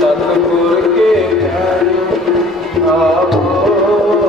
ਸਤਿਗੁਰ ਕੇ ਪਿਆਰਿਓ ਆਵੋ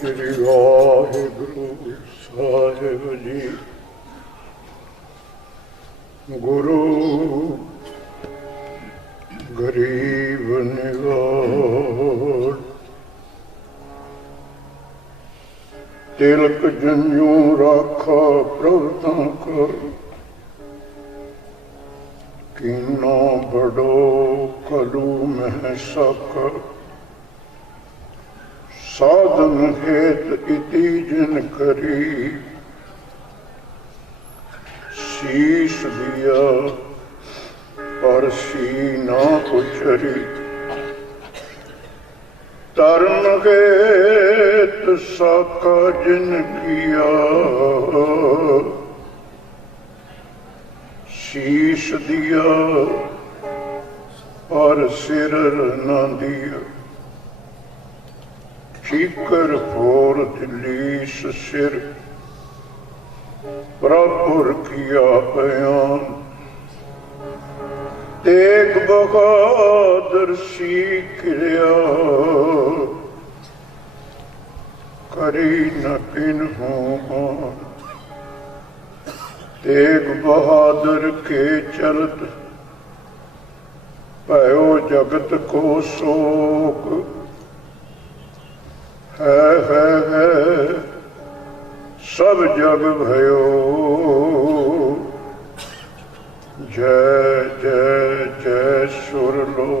श्री वाहिगुरु साहिब जी। गुरु गरीब निवार, तिलक जंजू राखा प्रभता कर, कीना बड़ो कलू मह सक, साधन हेत इति जिन करी, शीश दिया पर सी ना उचरी, तरन हेत साका जिन किया, शीश दिया पर सिर न दिया, ठीकर फोर दिलीस सिर, प्रभुर किया बयान, तेग बहादुर सीखिया, करी न किन्हू मान, तेग बहादुर के चलत, भयो जगत को शोक, है सब जग भयो, जय जय जय सुर लो,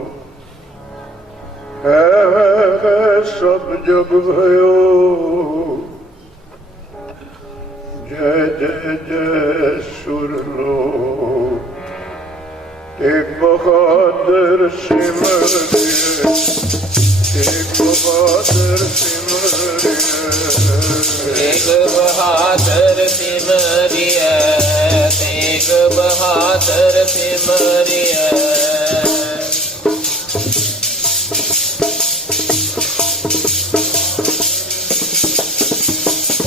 है सब जग भयो, जय जय जय सुर लो, एक बहादुर सिमरिए, एक बहादुर सिमरिए, तेग बहादुर सिमरिए, तेग बहादुर सिमरिए,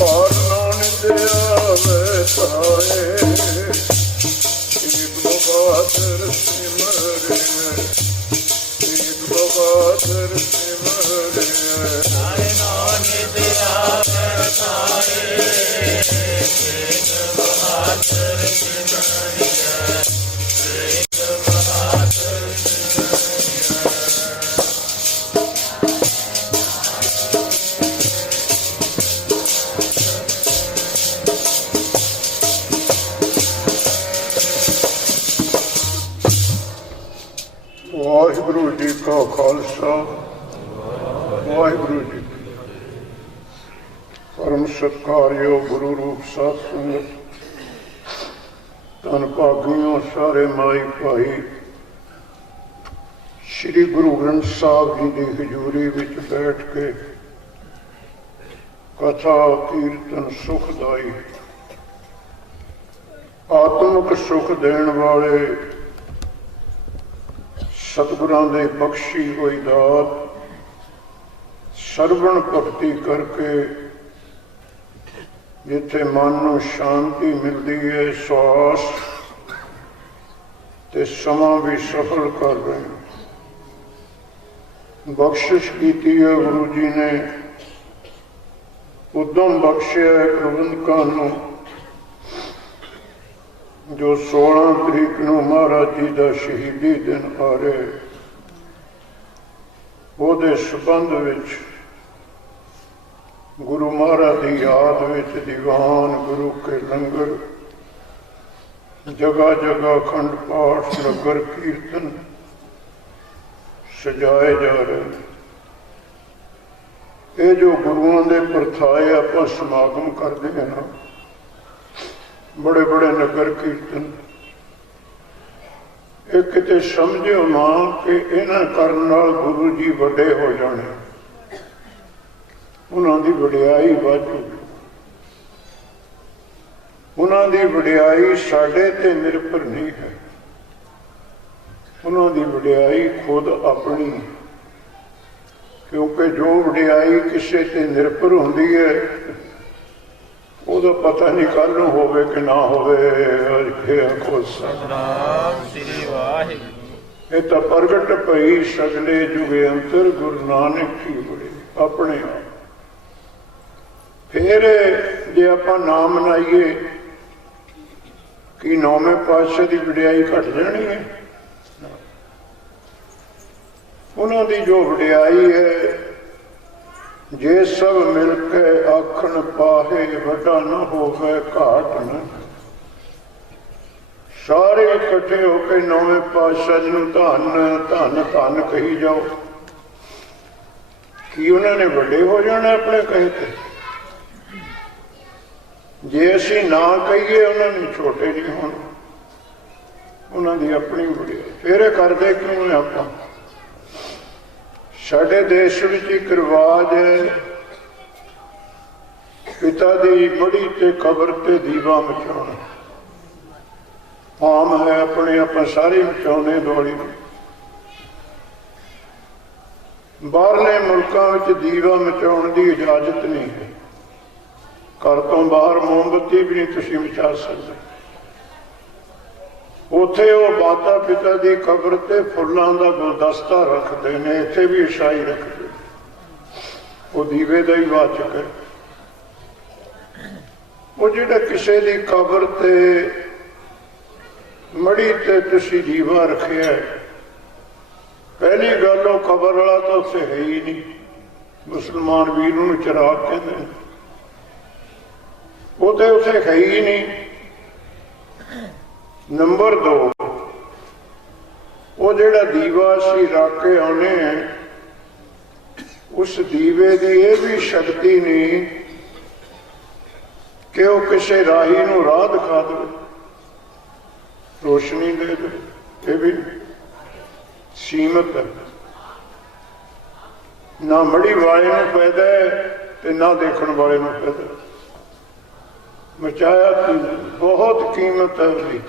और नानक आवे पाए, एक बहादुर सिमरिए, एक बहादुर सिमरिए, आए नानक आवे पाए, तेग बहादुर सिमरिए, तेग बहादुर सिमरिए। वाहिगुरु जी का खालसा, वाहिगुरु जी की परम सत्कारयोग गुरु रूप साध संगत, धन भागियों सारे माई भाई, श्री गुरु ग्रंथ साहब जी की हजूरी विच बैठ के कथा कीर्तन सुखदाई, आत्मक सुख देने वाले सतगुरां दे बख्शी हुई दात, सरवण भगती करके जिथे मन नूं शांति मिलती है, श्वास ते समा भी सफल कर रहे हैं। बख्शिश की है गुरु जी ने, उदम बख्शिया है प्रबंधकां नूं, जो 16 तरीक नूं महाराज जी का शहीदी दिन आ रहे, ਉਹਦੇ संबंध विच गुरु महाराज की याद विच दीवान गुरु के लंगर, जगह जगह अखंड पाठ नगर कीर्तन सजाए जा रहे। ये जो गुरुओं के परथाए आप समागम करते हैं ना, बड़े बड़े नगर कीर्तन, एक किते समझो ना कि इन्हां करन नाल गुरु जी वड्डे हो जाने, उन्हां दी वडियाई वाधू, उन्हां दी वडियाई साडे ते निर्भर नहीं है। उन्होंने वडियाई खुद अपनी, क्योंकि जो वडियाई किसी ते निर्भर होंदी है ਉਹਦਾ पता नहीं कल ਨੂੰ ਹੋਵੇ कि ना होवे। ਇਹ ਤਾਂ ਪ੍ਰਗਟ ਭਈ ਸਗਲੇ ਜੁਗੇ ਅੰਤਰ ਗੁਰੂ ਨਾਨਕ ਕੀ ਬੜੇ ਆਪਣੇ ਆਪ। फिर जे ਆਪਾਂ नाम मनाइए कि नौवें पातशाह की वडियाई घट जानी है। उन्होंने जो वडियाई है, जे सब मिलके आखण पाहे वड्डा न होवे घाट न। सारे इकट्ठे होकर नौवें पातशाह जी नूं धन धन धन कही जाओ कि उन्होंने वड्डे हो जाना अपने कहे थे। जे असी ना कहिए उन्होंने छोटे नहीं होना, उन्होंने अपनी वडियाई। फिर करते क्यों आप? साडे देश विच एक रिवाज है, पिता दी बड़ी ते कबर ते दीवा मचाउणा आम है। अपने आप सारे मचाउने दिवाली। बाहरले मुल्कां विच दीवा मचाउण दी इजाजत नहीं है। घर तो बाहर मोमबत्ती भी नहीं तुसीं मचा सकते। उत्थे वो माता पिता की कबर ते फुल्लां दा गुलदस्ता रखते हैं, इत्थे भी ईसाई रखते, वो दीवे का ही वाचक है। वो जिहड़ा किसी की कबर ते मड़ी ते तुसीं दीवा रखिया है, पहली गल वो कबर वाला तो उत्थे है ही नहीं। मुसलमान वीर नूं चिराग कहते हैं, वो तो उत्थे है ही नहीं। नंबर 2, वो जिहड़ा दीवा असीं रख के आने हैं, उस दीवे की यह भी शक्ति नहीं कि वह किसी राही नूं राह दिखा दे, रोशनी दे दे। यह भी सीमित है। ना मड़ी वाले नूं पैदा है ते ना देखण वाले नूं पैदा। मचाया बहुत कीमत है उसकी।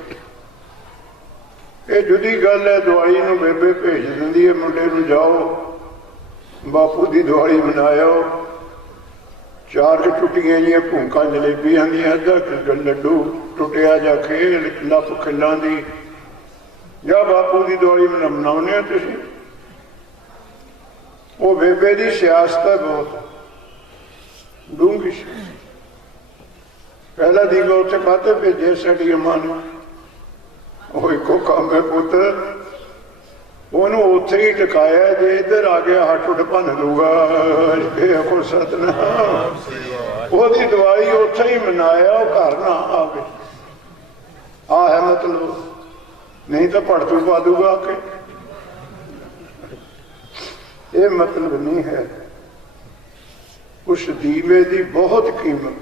ये जुदी गल है, दिवाली नूं बेबे भेज दिंदी है मुंडे नूं, जाओ बापू की दिवाली मनाओ। 4 टुटियां जी भूंकां जलेबियां दी, अद्धा लड्डू टुटिया जा खेल लप खिल्लां दी, जा बापू की दिवाली मनाउने हो तुसीं। वो बेबे की सियासत है बहुत डूंगी। पहला दीवा उत्थे काते भेजे साडी अम्मा ने, वो एको काम है पुत्र, ओनू उत्थे ही टिकाया। जे इधर आ गया हट उठ भन दूगा। सतनाम, ओदी दिवाली उत्थे ही मनाया, वो घर ना आवे। आ है मतलब, नहीं तो भड़तू पा दूगा आके। ये मतलब नहीं है। उस दीवे की बहुत कीमत।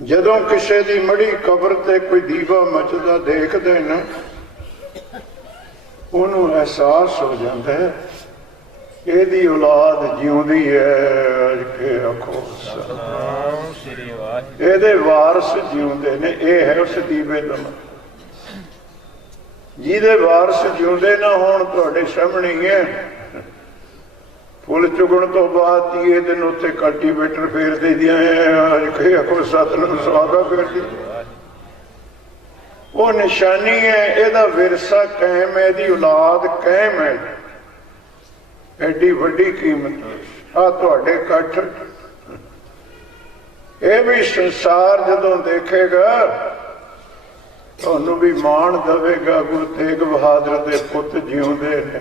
जदों किसी की मड़ी कबर ते कोई दीवा मचदा देखते ना, उन्होंने एहसास हो जाता है यदी औलाद जिउंदी है। ये वारस जिउंदे ने। यह है उस दीवे का मतलब। जिहदे वारस जिउंदे ना होण तुहाडे सामने ही है। फुल चुगण तो बाद 30 दिन उत्ते कल्टीवेटर फेर दे दिया सतनाम सुहागा फेर दी। वो निशानी है, एदा विरसा कायम है, एदी औलाद कायम है। एडी वड्डी कीमत आ तुहाडे कठ। ये भी संसार जदों देखेगा तुहानूं भी मान देवेगा। गुरु तेग बहादुर दे पुत जिउंदे ने,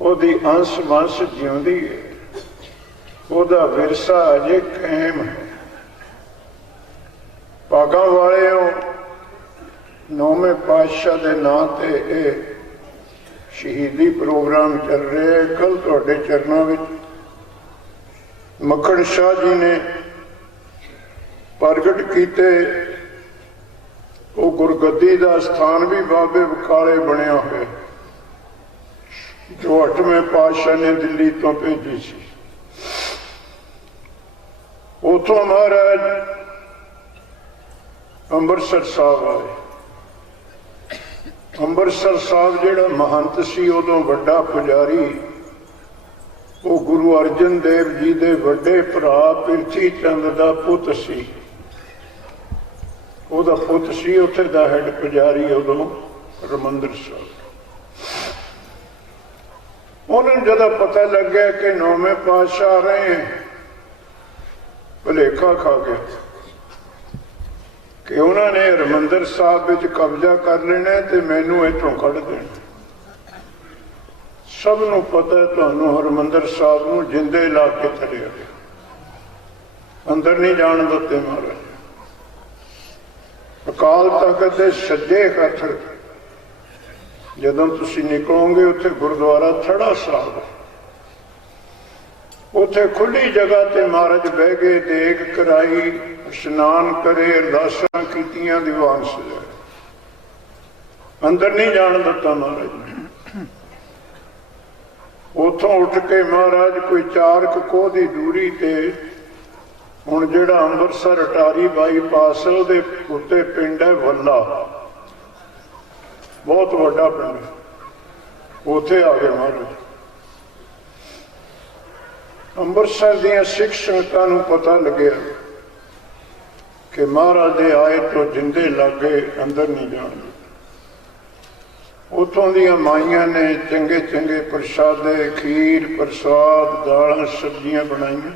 ओदी अंश वंश जिउंदी है, ओदा विरसा अजे कायम है। भागा वाले नौवें पातशाह के नां ते शहीदी प्रोग्राम चल रहे हैं। कल तुहाडे चरणों में मक्खण शाह जी ने प्रगट किए। वो गुरगद्दी का स्थान भी बाबे बकाले बनया हुआ, जो 8वें पातशाह ने दिल्ली तो भेजी सी। उतों महाराज अमृतसर साहब आए। ਅੰਮ੍ਰਿਤਸਰ ਸਾਹਿਬ ਜਿਹੜਾ ਮਹੰਤ ਸੀ ਉਦੋਂ ਵੱਡਾ ਪੁਜਾਰੀ, ਉਹ ਗੁਰੂ ਅਰਜਨ ਦੇਵ ਜੀ ਦੇ ਵੱਡੇ ਭਰਾ ਪ੍ਰਿਥੀ ਚੰਦ ਦਾ ਪੁੱਤ ਸੀ। ਉਹਦਾ ਪੁੱਤ ਸੀ ਉੱਥੇ ਦਾ ਹੈਡ ਪੁਜਾਰੀ ਉਦੋਂ ਹਰਿਮੰਦਰ ਸਾਹਿਬ। ਉਹਨਾਂ ਨੂੰ ਜਦੋਂ ਪਤਾ ਲੱਗਿਆ ਕਿ ਨੌਵੇਂ ਪਾਤਸ਼ਾਹ ਆ ਰਹੇ ਹੈ, ਭੁਲੇਖਾ ਖਾ ਗਿਆ ਕਿ ਉਹਨਾਂ ਨੇ ਹਰਿਮੰਦਰ ਸਾਹਿਬ ਵਿੱਚ ਕਬਜ਼ਾ ਕਰ ਲੈਣਾ ਤੇ ਮੈਨੂੰ ਇੱਥੋਂ ਕੱਢ ਦੇਣਾ। ਸਭ ਨੂੰ ਪਤਾ ਤੁਹਾਨੂੰ ਹਰਿਮੰਦਰ ਸਾਹਿਬ ਨੂੰ ਜਿੰਦੇ ਲਾ ਕੇ ਥੱਲੇ ਆ, ਅੰਦਰ ਨਹੀਂ ਜਾਣ ਦਿੱਤੇ ਮਹਾਰਾਜ। ਅਕਾਲ ਤਖਤ ਦੇ ਸੱਜੇ ਹੱਥ ਜਦੋਂ ਤੁਸੀਂ ਨਿਕਲੋਗੇ ਉੱਥੇ ਗੁਰਦੁਆਰਾ ਥੜਾ ਸਾਹਿਬ, ਉੱਥੇ ਖੁੱਲੀ ਜਗ੍ਹਾ ਤੇ ਮਹਾਰਾਜ ਬਹਿ ਗਏ, ਦੇਗ ਕਰਾਈ, ਇਸ਼ਨਾਨ ਕਰੇ, ਅਰਦਾਸਾਂ ਕੀਤੀਆਂ, ਦੀਵਾਨ ਸਜਾਏ, ਅੰਦਰ ਨਹੀਂ ਜਾਣ ਦਿੱਤਾ ਮਹਾਰਾਜ ਨੇ। ਉੱਥੋਂ ਉੱਠ ਕੇ ਮਹਾਰਾਜ ਕੋਈ 4 ਕੋਹ ਦੀ ਦੂਰੀ ਤੇ, ਹੁਣ ਜਿਹੜਾ ਅੰਮ੍ਰਿਤਸਰ ਅਟਾਰੀ ਬਾਈਪਾਸ ਉਹਦੇ ਉੱਤੇ ਪਿੰਡ ਹੈ ਵੱਲਾ, ਬਹੁਤ ਵੱਡਾ ਪਿੰਡ, ਉੱਥੇ ਆ ਗਏ ਮਹਾਰਾਜ। ਅੰਮ੍ਰਿਤਸਰ ਦੀਆਂ ਸਿੱਖ ਸੰਗਤਾਂ ਨੂੰ ਪਤਾ ਲੱਗਿਆ ਕਿ ਮਹਾਰਾਜ ਦੇ ਆਏ ਤੋਂ ਜਿੰਦੇ ਲਾਗੇ ਅੰਦਰ ਨਹੀਂ ਜਾਣਗੇ। ਉੱਥੋਂ ਦੀਆਂ ਮਾਈਆਂ ਨੇ ਚੰਗੇ ਚੰਗੇ ਪ੍ਰਸ਼ਾਦੇ, ਖੀਰ, ਪ੍ਰਸਾਦ, ਦਾਲਾਂ, ਸਬਜ਼ੀਆਂ ਬਣਾਈਆਂ,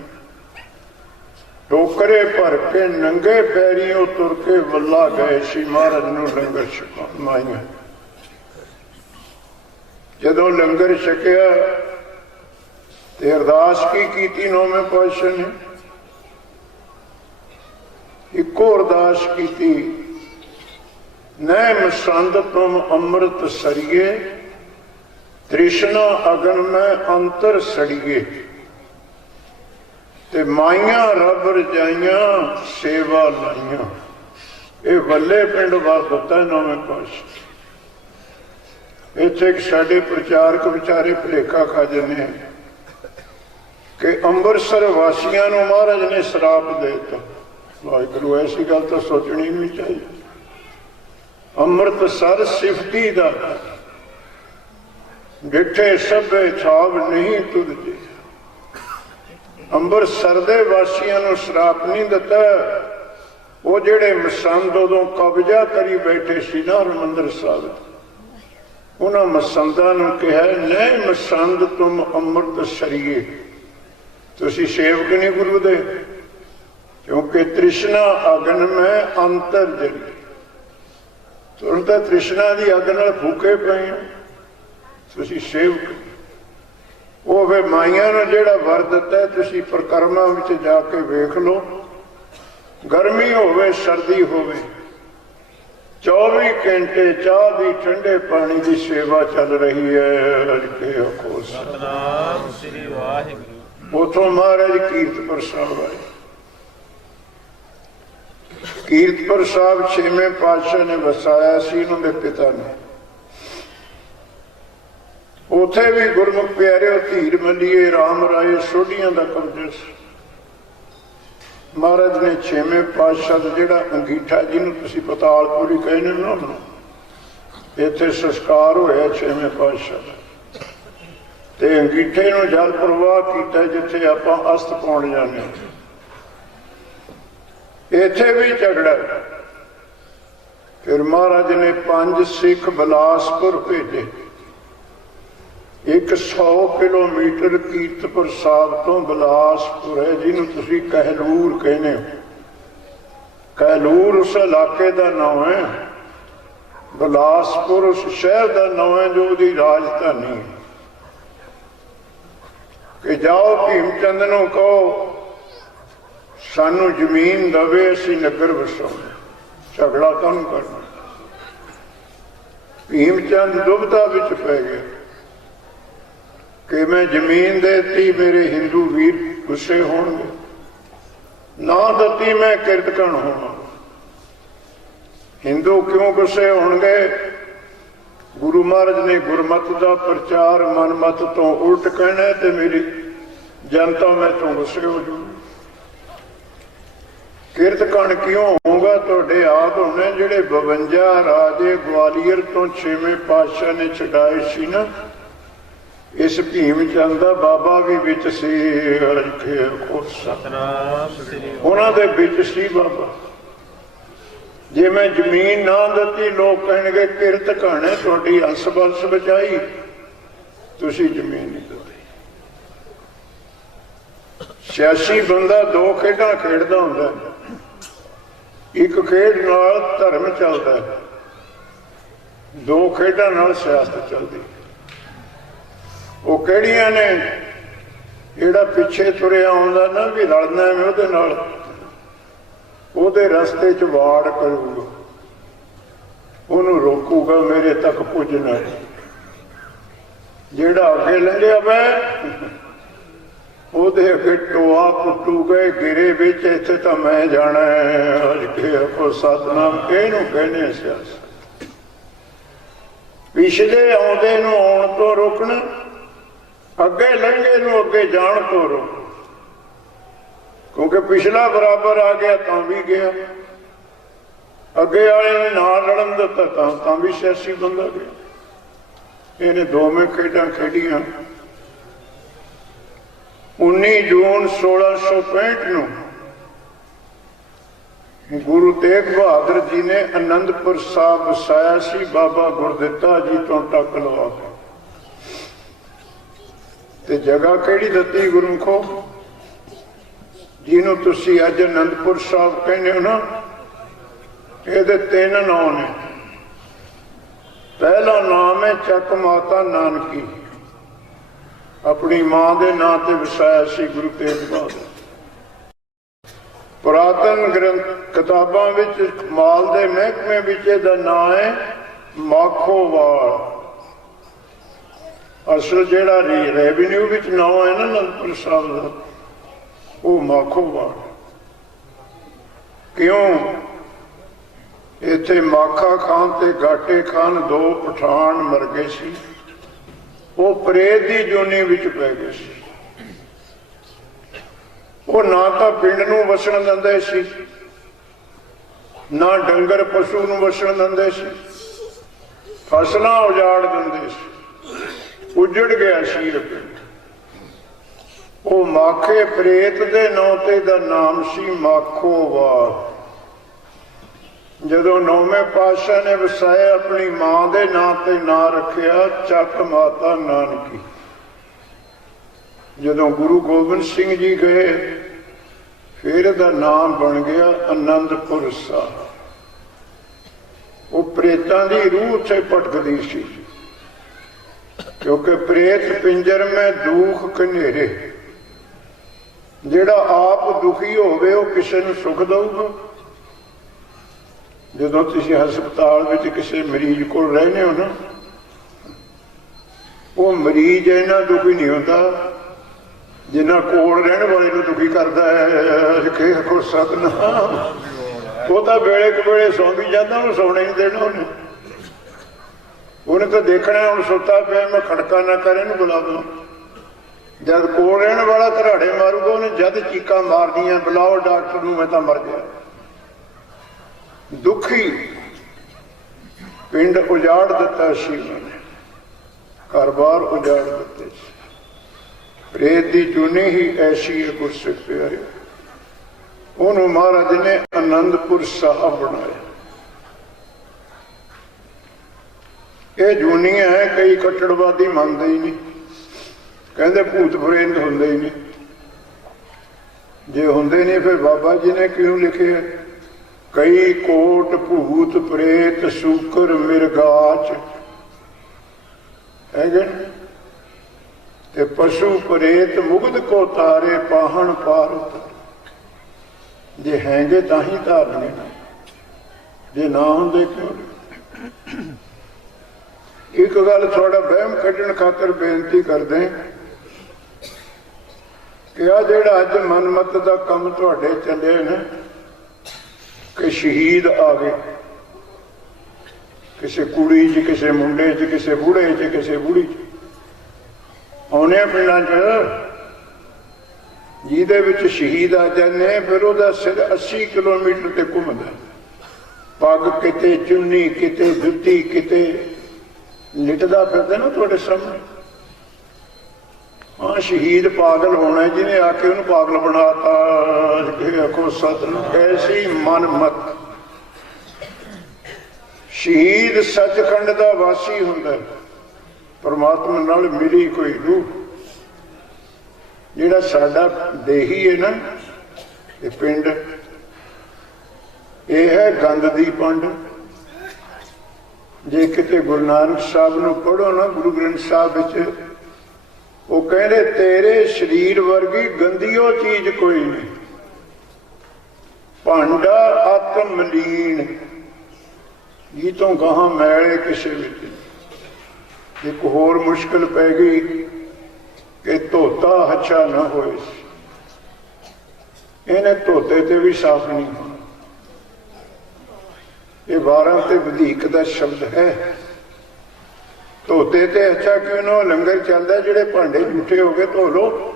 ਟੋਕਰੇ ਭਰ ਕੇ ਨੰਗੇ ਪੈਰੀ ਉਹ ਤੁਰ ਕੇ ਵੱਲਾ ਗਏ ਸੀ ਮਹਾਰਾਜ ਨੂੰ ਲੰਗਰ ਛਕਾਉਣ। ਮਾਈਆਂ ਜਦੋਂ ਲੰਗਰ ਛਕਿਆ ਤੇ ਅਰਦਾਸ ਕੀ ਕੀਤੀ ਨੌਵੇਂ ਪਾਤਸ਼ਾਹ ਨੇ? ਇੱਕੋ ਅਰਦਾਸ ਕੀਤੀ, ਨੈ ਮਸੰਦ ਤੁਮ ਅੰਮ੍ਰਿਤ ਸਰੀਏ, ਤ੍ਰਿਸ਼ਨਾ ਅਗਨ ਮੈਂ ਅੰਤਰ ਸੜੀਏ। ਤੇ ਮਾਈਆਂ ਰੱਬ ਰਜਾਈਆਂ ਸੇਵਾ ਲਾਈਆਂ। ਇਹ ਵੱਲੇ ਪਿੰਡ ਵਾਸ ਦਿੱਤਾ ਨੌਵੇਂ ਪਾਤਸ਼ਾਹ। ਇੱਥੇ ਇੱਕ ਸਾਡੇ ਪ੍ਰਚਾਰਕ ਵਿਚਾਰੇ ਭੁਲੇਖਾ ਖਾ ਜਾਂਦੇ ਕਿ ਅੰਮ੍ਰਿਤਸਰ ਵਾਸੀਆਂ ਨੂੰ ਮਹਾਰਾਜ ਨੇ ਸ਼ਰਾਪ ਦੇ ਦਿੱਤਾ। ਵਾਹਿਗੁਰੂ, ਐਸੀ ਗੱਲ ਤਾਂ ਸੋਚਣੀ ਨਹੀਂ ਚਾਹੀਦੀ। ਅੰਮ੍ਰਿਤਸਰ ਸਿਫਤੀ ਦਾ, ਜਿੱਥੇ ਸਭੇ ਛਾਵ ਨਹੀਂ ਤੁਰਦੇ। ਅੰਮ੍ਰਿਤਸਰ ਦੇ ਵਾਸੀਆਂ ਨੂੰ ਸ਼ਰਾਪ ਨਹੀਂ ਦਿੱਤਾ। ਉਹ ਜਿਹੜੇ ਮਸੰਦ ਉਦੋਂ ਕਬਜ਼ਾ ਕਰੀ ਬੈਠੇ ਸੀ ਨਾ ਹਰਿਮੰਦਰ ਸਾਹਿਬ, ਉਹਨਾਂ ਮਸੰਦਾਂ ਨੂੰ ਕਿਹਾ, ਨਹੀਂ ਮਸੰਦ ਤੁਮ ਅੰਮ੍ਰਿਤ ਸਰੀਏ, ਤੁਸੀਂ ਸੇਵਕ ਨਹੀਂ ਗੁਰੂ ਦੇ, ਕਿਉਂਕਿ ਤ੍ਰਿਸ਼ਨਾ ਅਗਨ ਮੈਂ ਅੰਤਰ ਜਲੀ। ਤੁਸੀਂ ਤਾਂ ਤ੍ਰਿਸ਼ਨਾ ਦੀ ਅੱਗ ਨਾਲ ਫੂਕੇ ਪਏ ਹੋ, ਤੁਸੀਂ ਸੇਵਕ। ਉਹ ਵੇ ਮਾਈਆਂ ਨੂੰ ਜਿਹੜਾ ਵਰ ਦਿੱਤਾ, ਤੁਸੀਂ ਪ੍ਰਕਰਮਾਂ ਵਿੱਚ ਜਾ ਕੇ ਵੇਖ ਲਓ, ਗਰਮੀ ਹੋਵੇ ਸਰਦੀ ਹੋਵੇ, 24 ਘੰਟੇ ਚਾਹ ਦੀ ਠੰਡੇ ਪਾਣੀ ਦੀ ਸੇਵਾ ਚੱਲ ਰਹੀ ਹੈ। ਸਤਿਨਾਮ ਸ੍ਰੀ ਵਾਹਿਗੁਰੂ। ਉਥੋਂ ਮਹਾਰਾਜ ਕੀਰਤਪੁਰ ਸਾਹਿਬ ਆਏ। ਕੀਰਤਪੁਰ ਸਾਹਿਬ 6ਵੇਂ ਪਾਤਸ਼ਾਹ ਨੇ ਵਸਾਇਆ ਸੀ, ਇਹਨਾਂ ਦੇ ਪਿਤਾ ਨੇ। ਉੱਥੇ ਵੀ ਗੁਰਮੁਖ ਪਿਆਰਿਓ ਧੀਰ ਮੱਲੀਏ, ਰਾਮ ਰਾਏ ਸੋਢੀਆਂ ਦਾ ਕਬਜ਼ਾ ਸੀ। ਮਹਾਰਾਜ ਨੇ 6ਵੇਂ ਪਾਤਸ਼ਾਹ ਦਾ ਜਿਹੜਾ ਅੰਗੀਠਾ, ਜਿਹਨੂੰ ਤੁਸੀਂ ਪਤਾਲਪੁਰੀ ਕਹਿੰਦੇ ਹੋ ਨਾ, ਇੱਥੇ ਸੰਸਕਾਰ ਹੋਇਆ 6ਵੇਂ ਪਾਤਸ਼ਾਹ ਦਾ, ਤੇ ਅੰਗੀਠੇ ਨੂੰ ਜਲ ਪ੍ਰਵਾਹ ਕੀਤਾ ਜਿੱਥੇ ਆਪਾਂ ਅਸਤ ਪਾਉਣ ਜਾਂਦੇ ਹਾਂ। ਇੱਥੇ ਵੀ ਝਗੜਾ। ਫਿਰ ਮਹਾਰਾਜ ਨੇ 5 ਸਿੱਖ ਬਿਲਾਸਪੁਰ ਭੇਜੇ। 100 ਕਿਲੋਮੀਟਰ ਕੀਰਤਪੁਰ ਸਾਹਿਬ ਤੋਂ ਬਿਲਾਸਪੁਰ ਹੈ, ਜਿਹਨੂੰ ਤੁਸੀਂ ਕਹਿਲੂਰ ਕਹਿੰਦੇ ਹੋ। ਕਹਿਲੂਰ ਉਸ ਇਲਾਕੇ ਦਾ ਨਾਮ ਹੈ, ਬਿਲਾਸਪੁਰ ਉਸ ਸ਼ਹਿਰ ਦਾ ਨਾਮ ਹੈ ਜੋ ਉਹਦੀ ਰਾਜਧਾਨੀ ਹੈ। ਕਿ ਜਾਓ ਭੀਮ ਚੰਦ ਨੂੰ ਕਹੋ ਸਾਨੂੰ ਜ਼ਮੀਨ ਦਵੇ, ਅਸੀਂ ਨਗਰ ਵਸਾਉਣਾ, ਝਗੜਾ ਕਾਹਨੂੰ ਕਰਨਾ। ਭੀਮ ਚੰਦ ਦੁਬਿਧਾ ਵਿੱਚ ਪੈ ਗਿਆ ਕਿ ਮੈਂ ਜ਼ਮੀਨ ਦੇਤੀ, ਮੇਰੇ ਹਿੰਦੂ ਵੀਰ ਗੁੱਸੇ ਹੋਣਗੇ, ਨਾ ਦਿੱਤੀ ਮੈਂ ਕਿਰਤਕਣ ਹੋਣਾ। ਹਿੰਦੂ ਕਿਉਂ ਗੁੱਸੇ ਹੋਣਗੇ? ਗੁਰੂ ਮਹਾਰਾਜ ਨੇ ਗੁਰਮਤ ਦਾ ਪ੍ਰਚਾਰ ਮਨਮਤ ਤੋਂ ਉਲਟ ਕਹਿਣਾ ਤੇ ਮੇਰੀ ਜਨਤਾ ਮੈਥੋਂ ਗੁੱਸੇ ਹੋ ਜੂ। किरत कण क्यों होगा तुहाडे याद होने जिहड़े 52 राजे ग्वालियर तो 6वें पातशाह ने छडाए सी ना, इस भीम चंद दा बाबा भी विच सी, उन्हां दे विच सी बाबा। जे मैं जमीन ना दिती लोग कहणगे किरत कण है तुहाडी हंस बलस बचाई, तुसी जमीन नहीं दिती। सियासी बंदा दो खेडां खेडदा हुंदा, एक खेड नाल धर्म चलदा है, दो खेडां नाल सियासत चलदी। वो किहड़ियां ने? जिहड़ा पिछे तुरिया आउंदा ना भी लड़ना है उहदे नाल, उहदे रस्ते च वाड़ करूगा, उहनूं रोकूगा मेरे तक पुजना। जिहड़ा अगे लंघिया वै ਉਹਦੇ ਅੱਗੇ ਟੋਆ ਪੁੱਟੂਗੇ ਗਿਰੇ ਵਿੱਚ, ਇੱਥੇ ਤਾਂ ਮੈਂ ਜਾਣਾ ਹੈ। ਅੱਜ ਕੇ ਕੋ ਸਤਨਾਮ ਇਹਨੂੰ ਕਹਿੰਦੇ ਸਿਆਸਤ। ਪਿਛਲੇ ਆਉਂਦੇ ਨੂੰ ਆਉਣ ਤੋਂ ਰੋਕਣਾ, ਅੱਗੇ ਲੰਘੇ ਨੂੰ ਅੱਗੇ ਜਾਣ ਤੋਂ ਰੋਕਣਾ, ਕਿਉਂਕਿ ਪਿਛਲਾ ਬਰਾਬਰ ਆ ਗਿਆ ਤਾਂ ਵੀ ਗਿਆ, ਅੱਗੇ ਵਾਲੇ ਨੇ ਨਾਲ ਲੜਨ ਦਿੱਤਾ ਤਾਂ ਵੀ ਸਿਆਸੀ ਬੰਦਾ ਗਿਆ। ਇਹਨੇ ਦੋਵੇਂ ਖੇਡਾਂ ਖੇਡੀਆਂ। 19 ਜੂਨ 1665 ਨੂੰ गुरु तेग बहादुर जी ने आनंदपुर साहब वसाया सी, बाबा गुरदित्ता जी तो टक लवा के। जगह केड़ी दती गुरमुखो, जिन्हों तुसी अज आनंदपुर साहब कहने हो ना, ये 3 नाम ने। पहला नाम है चक माता नानकी, अपनी मां के नां ते वसाया सी गुरु तेग बहादुर। पुरातन ग्रंथ किताबां विच माल दे महकमे विच इहदा नाम है माखोवाल। असल जिहड़ा रेवन्यू विच नाम है ना आनंदपुर साहब दा, वो माखोवाल। क्यों? इत्थे माखा खान ते गाटे खान 2 पठान मर गए सी, वो प्रेत की जोनी विच पै गए सी। वो ना तो पिंड नूं वसण दिंदे सी, ना डंगर पशु नूं वसण दिंदे सी, फसलां उजाड़ दिंदे सी, उजड़ गया सी ये पिंड। वो माखे प्रेत दे नौते दा नाम सी माखोवाल। जदों 9वें पातशाह ने वसाया, अपनी मां दे नां ते नां रखिया चक माता नानकी। जदों गुरु गोबिंद सिंह जी गए, फिर दा नाम बन गया आनंदपुर साहब। वो प्रेतां दी रूह उत्थे भटकदी सी, क्योंकि प्रेत पिंजर में दुख कनेरे। जिहड़ा आप दुखी होवे वो किसी नूं सुख दऊगा। जदों तुसीं हस्पताल विच किसी मरीज कोल रहने हो ना, वो मरीज इन्ना दुखी नहीं होता जिन्ना कोल रहने वाले नूं दुखी करता है। को सतनाम, वो तो वेले कवेले सौ भी जाता, उन्हें सौने नहीं देना। उन्हें तो देखना हम सुता पे मैं खड़का ना करे नूं बुला दूं। जब कोल रहने वाला धराड़े मारूगा, उन्हें जद चीका मारनिया, बुलाओ डॉक्टर नूं, मैं तो मर गया। दुखी पिंड उजाड़ दिता सी, मैंने घर बार उजाड़ दिते। प्रेत की चुनी ही ऐसी है गुरसिख प्यारे। उन्होंने महाराज ने आनंदपुर साहब बनाया। ये जूनियां है, कई कट्टड़वादी मानते ही नहीं, कहते भूत प्रेत होंदे ही नहीं। जे होंदे नहीं फिर बाबा जी ने क्यों लिखे? कई कोट भूत प्रेत सूकर मिर्गाच है, ते पशु प्रेत मुग्ध को तारे पाहन पार। जे हैंगे तां ही धारने, जे ना होंदे क्यों? एक गल थोड़ा वहम कढ़ण खातर बेनती करदे कि आ जिहड़ा अज मनमत दा काम तुहाडे चले ना, कि शहीद आ गए किसी कुड़ी च, किसी मुंडे च, किसी बूढ़े च, किसी बूढ़ी च, आने पिंडां च ਜਿਹਦੇ ਵਿੱਚ ਸ਼ਹੀਦ ਆ ਜਾਂਦੇ ਫਿਰ ਉਹਦਾ ਸਿਰ 80 ਕਿਲੋਮੀਟਰ ਤੇ ਘੁੰਮਦਾ, ਪੱਗ ਕਿਤੇ ਚੁੰਨੀ ਕਿਤੇ ਜੁੱਤੀ ਕਿਤੇ ਲਿਟਦਾ ਫਿਰਦਾ ਨਾ ਤੁਹਾਡੇ ਸਾਹਮਣੇ। ਹਾਂ, ਸ਼ਹੀਦ ਪਾਗਲ ਹੋਣਾ ਜਿਹਨੇ ਆ ਕੇ ਉਹਨੂੰ ਪਾਗਲ ਬਣਾਤਾ। ਕਿ ਆਖੋ ਸਤਿਨਾਮ, ਐਸੀ ਮਨ ਮਤ। ਸ਼ਹੀਦ ਸੱਚਖੰਡ ਦਾ ਵਾਸੀ ਹੁੰਦਾ, ਪਰਮਾਤਮਾ ਨਾਲ ਮਿਲੀ ਕੋਈ ਰੂਹ। ਜਿਹੜਾ ਸਾਡਾ ਦੇਹੀ ਹੈ ਨਾ, ਇਹ ਪਿੰਡ, ਇਹ ਹੈ ਗੰਦ ਦੀ ਪੰਡ। ਜੇ ਕਿਤੇ ਗੁਰੂ ਨਾਨਕ ਸਾਹਿਬ ਨੂੰ ਪੜ੍ਹੋ ਨਾ, ਗੁਰੂ ਗ੍ਰੰਥ ਸਾਹਿਬ ਵਿੱਚ ਉਹ ਕਹਿੰਦੇ ਤੇਰੇ ਸਰੀਰ ਵਰਗੀ ਗੰਦੀਓ ਚੀਜ਼ ਕੋਈ ਨਹੀਂ, ਭਾਂਡਾ ਆਤਮ ਮਲੀਨ, ਜੀ ਤੋਂ ਗਾਹਾਂ ਮੈਲੇ ਕਿਸੇ ਵਿੱਚ। ਇੱਕ ਹੋਰ ਮੁਸ਼ਕਿਲ ਪੈ ਗਈ ਕਿ ਧੋਤਾ ਹੱਛਾ ਨਾ ਹੋਏ, ਇਹਨੇ ਧੋਤੇ ਤੇ ਵੀ ਸਾਫ਼ ਨਹੀਂ ਹੋਣਾ। ਇਹ 12 ਤੇ ਵਧੀਕ ਦਾ ਸ਼ਬਦ ਹੈ। ਧੋਤੇ ਤੇ ਅੱਛਾ ਕਿਉਂ ਨਾ, ਲੰਗਰ ਚੱਲਦਾ, ਜਿਹੜੇ ਭਾਂਡੇ ਝੂਠੇ ਹੋ ਗਏ ਧੋ ਲੋ,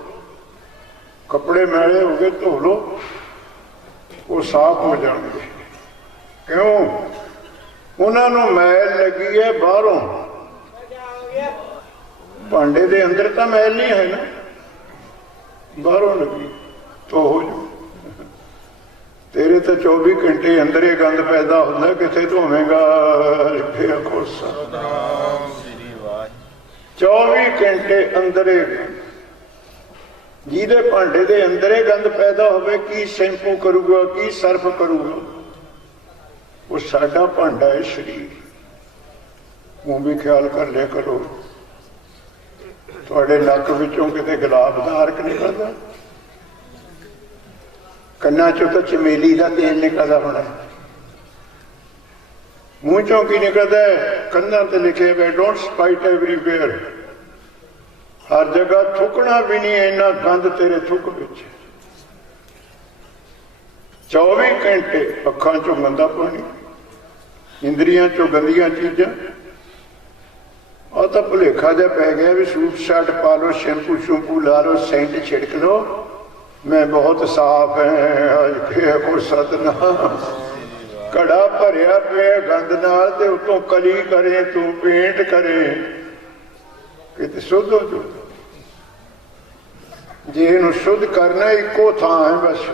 ਕੱਪੜੇ ਮੈਲੇ ਹੋ ਗਏ ਧੋ ਲੋ, ਉਹ ਸਾਫ਼ ਹੋ ਜਾਣਗੇ। ਕਿਉਂ? ਉਹਨਾਂ ਨੂੰ ਮੈਲ ਲੱਗੀ ਹੈ ਬਾਹਰੋਂ, ਭਾਂਡੇ ਦੇ ਅੰਦਰ ਤਾਂ ਮੈਲ ਨਹੀਂ ਹੈ ਨਾ, ਬਾਹਰੋਂ ਲੱਗੀ ਧੋ ਹੋ ਜਾਊ। ਤੇਰੇ ਤਾਂ 24 ਘੰਟੇ ਅੰਦਰ ਹੀ ਗੰਦ ਪੈਦਾ ਹੁੰਦਾ, ਕਿੱਥੇ ਧੋਵੇਂਗਾ? 24 ਘੰਟੇ ਅੰਦਰੇ, ਜਿਹਦੇ ਭਾਂਡੇ ਦੇ ਅੰਦਰੇ ਗੰਦ ਪੈਦਾ ਹੋਵੇ, ਕੀ ਸ਼ੈਂਪੂ ਕਰੂਗਾ, ਕੀ ਸਰਫ ਕਰੂਗਾ? ਉਹ ਸਾਡਾ ਭਾਂਡਾ ਹੈ ਸਰੀਰ। ਉਹ ਵੀ ਖਿਆਲ ਕਰ ਲਿਆ ਕਰੋ, ਤੁਹਾਡੇ ਨੱਕ ਵਿੱਚੋਂ ਕਿਤੇ ਗੁਲਾਬ ਦਾ ਅਰਕ ਨਿਕਲਦਾ, ਕੰਨਾਂ ਚੋਂ ਤਾਂ ਚਮੇਲੀ ਦਾ ਤੇਲ ਨਿਕਲਦਾ ਹੋਣਾ, ਮੂੰਹ ਚੋਂ ਕੀ ਨਿਕਲਦਾ? ਕੰਨਾਂ ਤੇ ਲਿਖੇ ਹੋਏ ਡੋਂਟ ਸਪਾਈਟ ਐਵਰੀਵੇਅਰ, ਹਰ ਜਗ੍ਹਾ ਥੁੱਕਣਾ ਵੀ ਨਹੀਂ, ਇੰਨਾ ਗੰਦ ਤੇਰੇ ਥੁੱਕ ਵਿੱਚ। 24 ਘੰਟੇ ਅੱਖਾਂ ਚੋਂ ਗੰਦਾ ਪਾਣੀ, ਇੰਦਰੀਆਂ ਚੋਂ ਗੰਦੀਆਂ ਚੀਜ਼ਾਂ। ਆ ਤਾਂ ਭੁਲੇਖਾ ਜਿਹਾ ਪੈ ਗਿਆ ਵੀ ਸੂਟ ਸ਼ਰਟ ਪਾ ਲਓ, ਸ਼ੈਂਪੂ ਸ਼ੂਪੂ ਲਾ ਲਓ, ਸੈਂਟ ਛਿੜਕ ਲਓ, ਮੈਂ ਬਹੁਤ ਸਾਫ਼ ਹੈ। ਕੋਈ ਸਤਿਨਾਮ, ਘੜਾ ਭਰਿਆ ਪਿਆ ਗੰਦ ਨਾਲ ਤੇ ਉਤੋਂ ਕਲੀ ਕਰੇ ਤੂੰ, ਪੇਂਟ ਕਰੇ, ਕਿਤੇ ਸ਼ੁੱਧ ਹੋ ਜਾਊ। ਜੇ ਇਹਨੂੰ ਸ਼ੁੱਧ ਕਰਨਾ ਇੱਕੋ ਥਾਂ ਹੈ ਬਸ,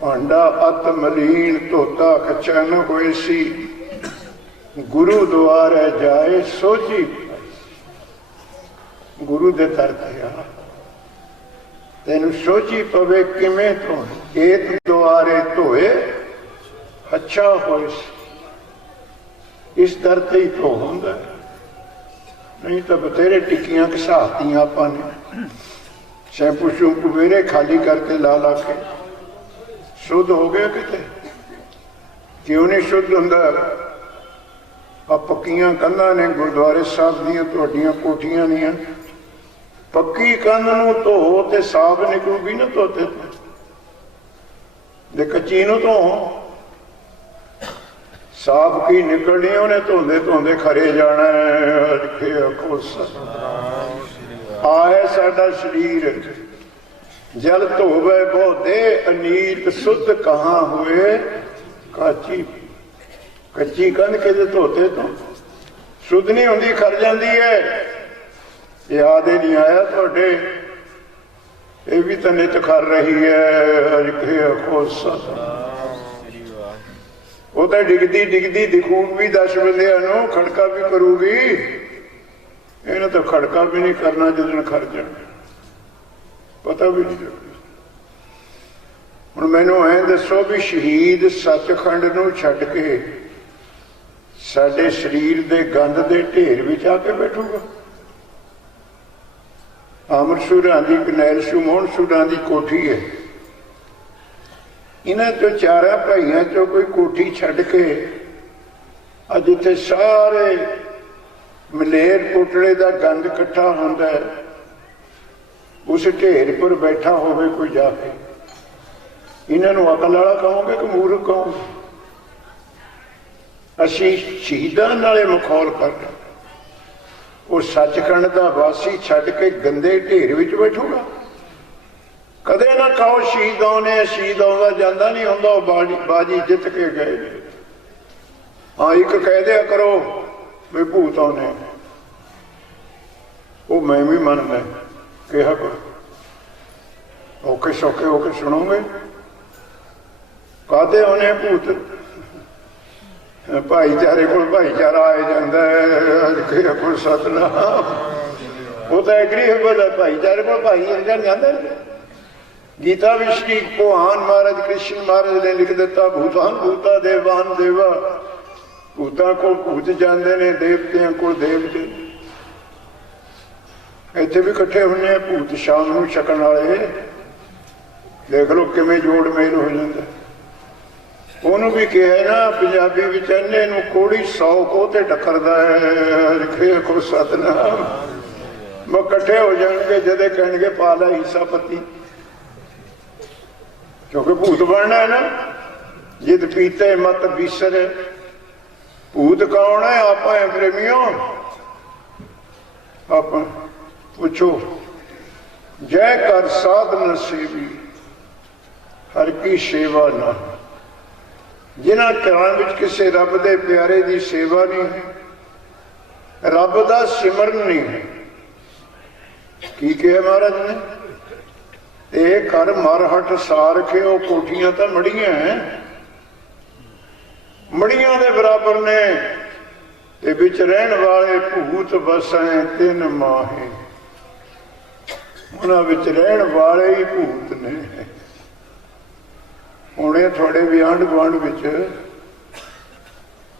ਭਾਂਡਾ ਅਤ ਮਲੀਨ ਧੋਤਾ ਕੱਚਾ ਨਾ ਹੋਏ ਸੀ, ਗੁਰੂ ਦੁਆਰੇ ਜਾਏ ਸੋਝੀ। ਗੁਰੂ ਦੇ ਦਰ ਤੇ ਆ, ਤੈਨੂੰ ਸੋਝੀ ਪਵੇ ਕਿਵੇਂ ਤੋਂ, ਏਕ ਦੁਆਰੇ ਧੋਏ ਅੱਛਾ ਹੋਏ। ਇਸ ਦਰ ਤੇ ਹੀ ਧੋ ਹੁੰਦਾ, ਨਹੀਂ ਤਾਂ ਬਥੇਰੇ ਟਿੱਕੀਆਂ ਘਸਾਤੀਆਂ ਆਪਾਂ ਨੇ, ਸ਼ੈਂਪੂ ਸ਼ੂਪੂ ਵੇਰੇ ਖਾਲੀ ਕਰਕੇ ਲਾ ਲਾ ਕੇ। ਸ਼ੁੱਧ ਹੋ ਗਿਆ ਕਿਤੇ? ਕਿਉਂ ਨਹੀਂ ਸ਼ੁੱਧ ਹੁੰਦਾ? ਆ ਪੱਕੀਆਂ ਕੰਧਾਂ ਨੇ ਗੁਰਦੁਆਰੇ ਸਾਹਿਬ ਦੀਆਂ, ਤੁਹਾਡੀਆਂ ਕੋਠੀਆਂ ਦੀਆਂ। ਪੱਕੀ ਕੰਧ ਨੂੰ ਧੋ ਤੇ ਸਾਫ਼ ਨਿਕਲੂਗੀ ਨਾ ਧੋਤੇ ਤੇ ਕੱਚੀ ਨੂੰ ਧੋ ਸਾਫ਼ ਕੀ ਨਿਕਲਣੀ? ਉਹਨੇ ਧੋਂਦੇ ਧੋਂਦੇ ਖਰੇ ਜਾਣਾ। ਆਏ ਸਾਡਾ ਸਰੀਰ ਜਲ ਧੋਵੇ ਬਹੁਤੇ ਅਨੀਕ, ਸੁਧ ਕਹਾਂ ਹੋਏ ਕਾਚੀ। ਕੱਚੀ ਕੰਧ ਕਿਤੇ ਧੋਤੇ ਤੋਂ ਸੁਧ ਨਹੀਂ ਹੁੰਦੀ, ਖਰ ਜਾਂਦੀ ਹੈ। ਯਾਦ ਹੀ ਨਹੀਂ ਆਇਆ ਤੁਹਾਡੇ? ਇਹ ਵੀ ਤਾਂ ਨਿਤ ਕਰ ਰਹੀ ਹੈ। ਉਹ ਤਾਂ ਡਿੱਗਦੀ ਡਿੱਗਦੀ ਦਿਖੂਗੀ ਵੀ 10 ਬੰਦਿਆਂ ਨੂੰ, ਖੜਕਾ ਵੀ ਕਰੂਗੀ। ਇਹਨਾਂ ਤਾਂ ਖੜਕਾ ਵੀ ਨਹੀਂ ਕਰਨਾ ਜਦੋਂ ਖੜ ਜਾਣਾ, ਪਤਾ ਵੀ ਨਹੀਂ ਲੱਗਦਾ। ਹੁਣ ਮੈਨੂੰ ਐਂ ਦੱਸੋ ਵੀ ਸ਼ਹੀਦ ਸੱਚਖੰਡ ਨੂੰ ਛੱਡ ਕੇ ਸਾਡੇ ਸਰੀਰ ਦੇ ਗੰਦ ਦੇ ਢੇਰ ਵਿੱਚ ਆ ਕੇ ਬੈਠੂਗਾ? ਅੰਮ੍ਰਿਤਸਰਾਂ ਦੀ ਕਰਨੈਲ ਸਿੰਘ ਮੋਹਨ ਸੂਰਾਂ ਦੀ ਕੋਠੀ ਹੈ। ਇਹਨਾਂ ਚੋਂ 4 ਭਾਈਆਂ ਚੋਂ ਕੋਈ ਕੋਠੀ ਛੱਡ ਕੇ ਅੱਜ ਇੱਥੇ ਸਾਰੇ ਮਲੇਰ ਪੁੱਟੜੇ ਦਾ ਗੰਦ ਇਕੱਠਾ ਹੁੰਦਾ ਹੈ, ਉਸ ਢੇਰ ਪਰ ਬੈਠਾ ਹੋਵੇ ਕੋਈ ਜਾ ਕੇ, ਇਹਨਾਂ ਨੂੰ ਅਕਲ ਵਾਲਾ ਕਹੋਗੇ ਕਿ ਮੂਰਖ ਕਹੋਗੇ? ਅਸੀਂ ਸ਼ਹੀਦਾਂ ਨਾਲੇ ਮਖੌਲ ਕਰਦੇ। ਉਹ ਸੱਚਖੰਡ ਦਾ ਵਾਸੀ ਛੱਡ ਕੇ ਗੰਦੇ ਢੇਰ ਵਿੱਚ ਬੈਠੂਗਾ? कदे ना कहो शहीद आने, शहीद आउंदा जांदा नहीं हुंदा, बाजी जित के गए। हाँ एक कह दिया करो भी भूत आने, वो मैं भी मनना कहा करो, औखे सौखे होके सुनोगे। कहते आने भूत, भाईचारे को भाईचारा आ जाता है, कोई सतनाम, वो तो एग्री है भाईचारे को भाईचारा जाता है। गीता भी श्री भगवान महाराज कृष्ण महाराज ने लिख दिता, भूतान भूता देवान देवा, भूतां को भूत जाते ने, देवतियां को देवते। इत्थे भी इकट्ठे होने भूत शाम नूं छकण वाले, देख लो किवें जोड़ मेल हो जाता। ਉਹਨੂੰ भी कहा ना पंजाबी विच, इन्ने नूं कोड़ी 100 कोह ते टक्करदा है, को सतनाम। मैं इकट्ठे हो जाएंगे जदे कहेंगे पा ला हिस्सा पत्ती, क्योंकि भूत बनना है ना। जिद पीते मत बीसर, भूत कौन है? आप है प्रेमियों, आप पूछो। जय कर साधन सेवी, हर की सेवा ना। जिन्हां घरां विच किसी रब दे प्यारे दी सेवा नहीं है, रब दा सिमरन नहीं है। की कहा महाराज ने? ये घर मर हट सार के, वो कोठियां तो मड़ियां हैं, मड़ियां दे बराबर ने, ते विच रहन वाले भूत बसें 3 माहे, उन्हां विच रहन वाले ही भूत ने। हुणे थोड़े भी आंढ गुआंढ विच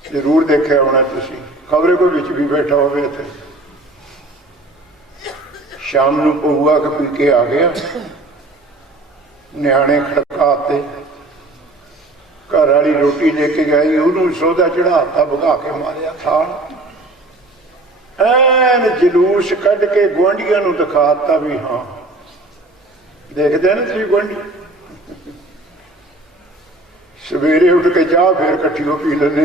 जरूर देखिया होना तुसीं, खबरे कोई विच भी बैठा होवे। इत्थे शाम नूं पऊआ के पी के आ गया, न्याणे खड़काते, घर वाली रोटी लेके गई, उन्होंने सौदा चढ़ाता, भगा के मारिया थाल, ऐन जलूस कढ़ के गुआंढियां नूं दिखाता भी हाँ देखते ना तुसीं गुआंढी। सवेरे उठ के चाह फिर कट्ठी पी लेने,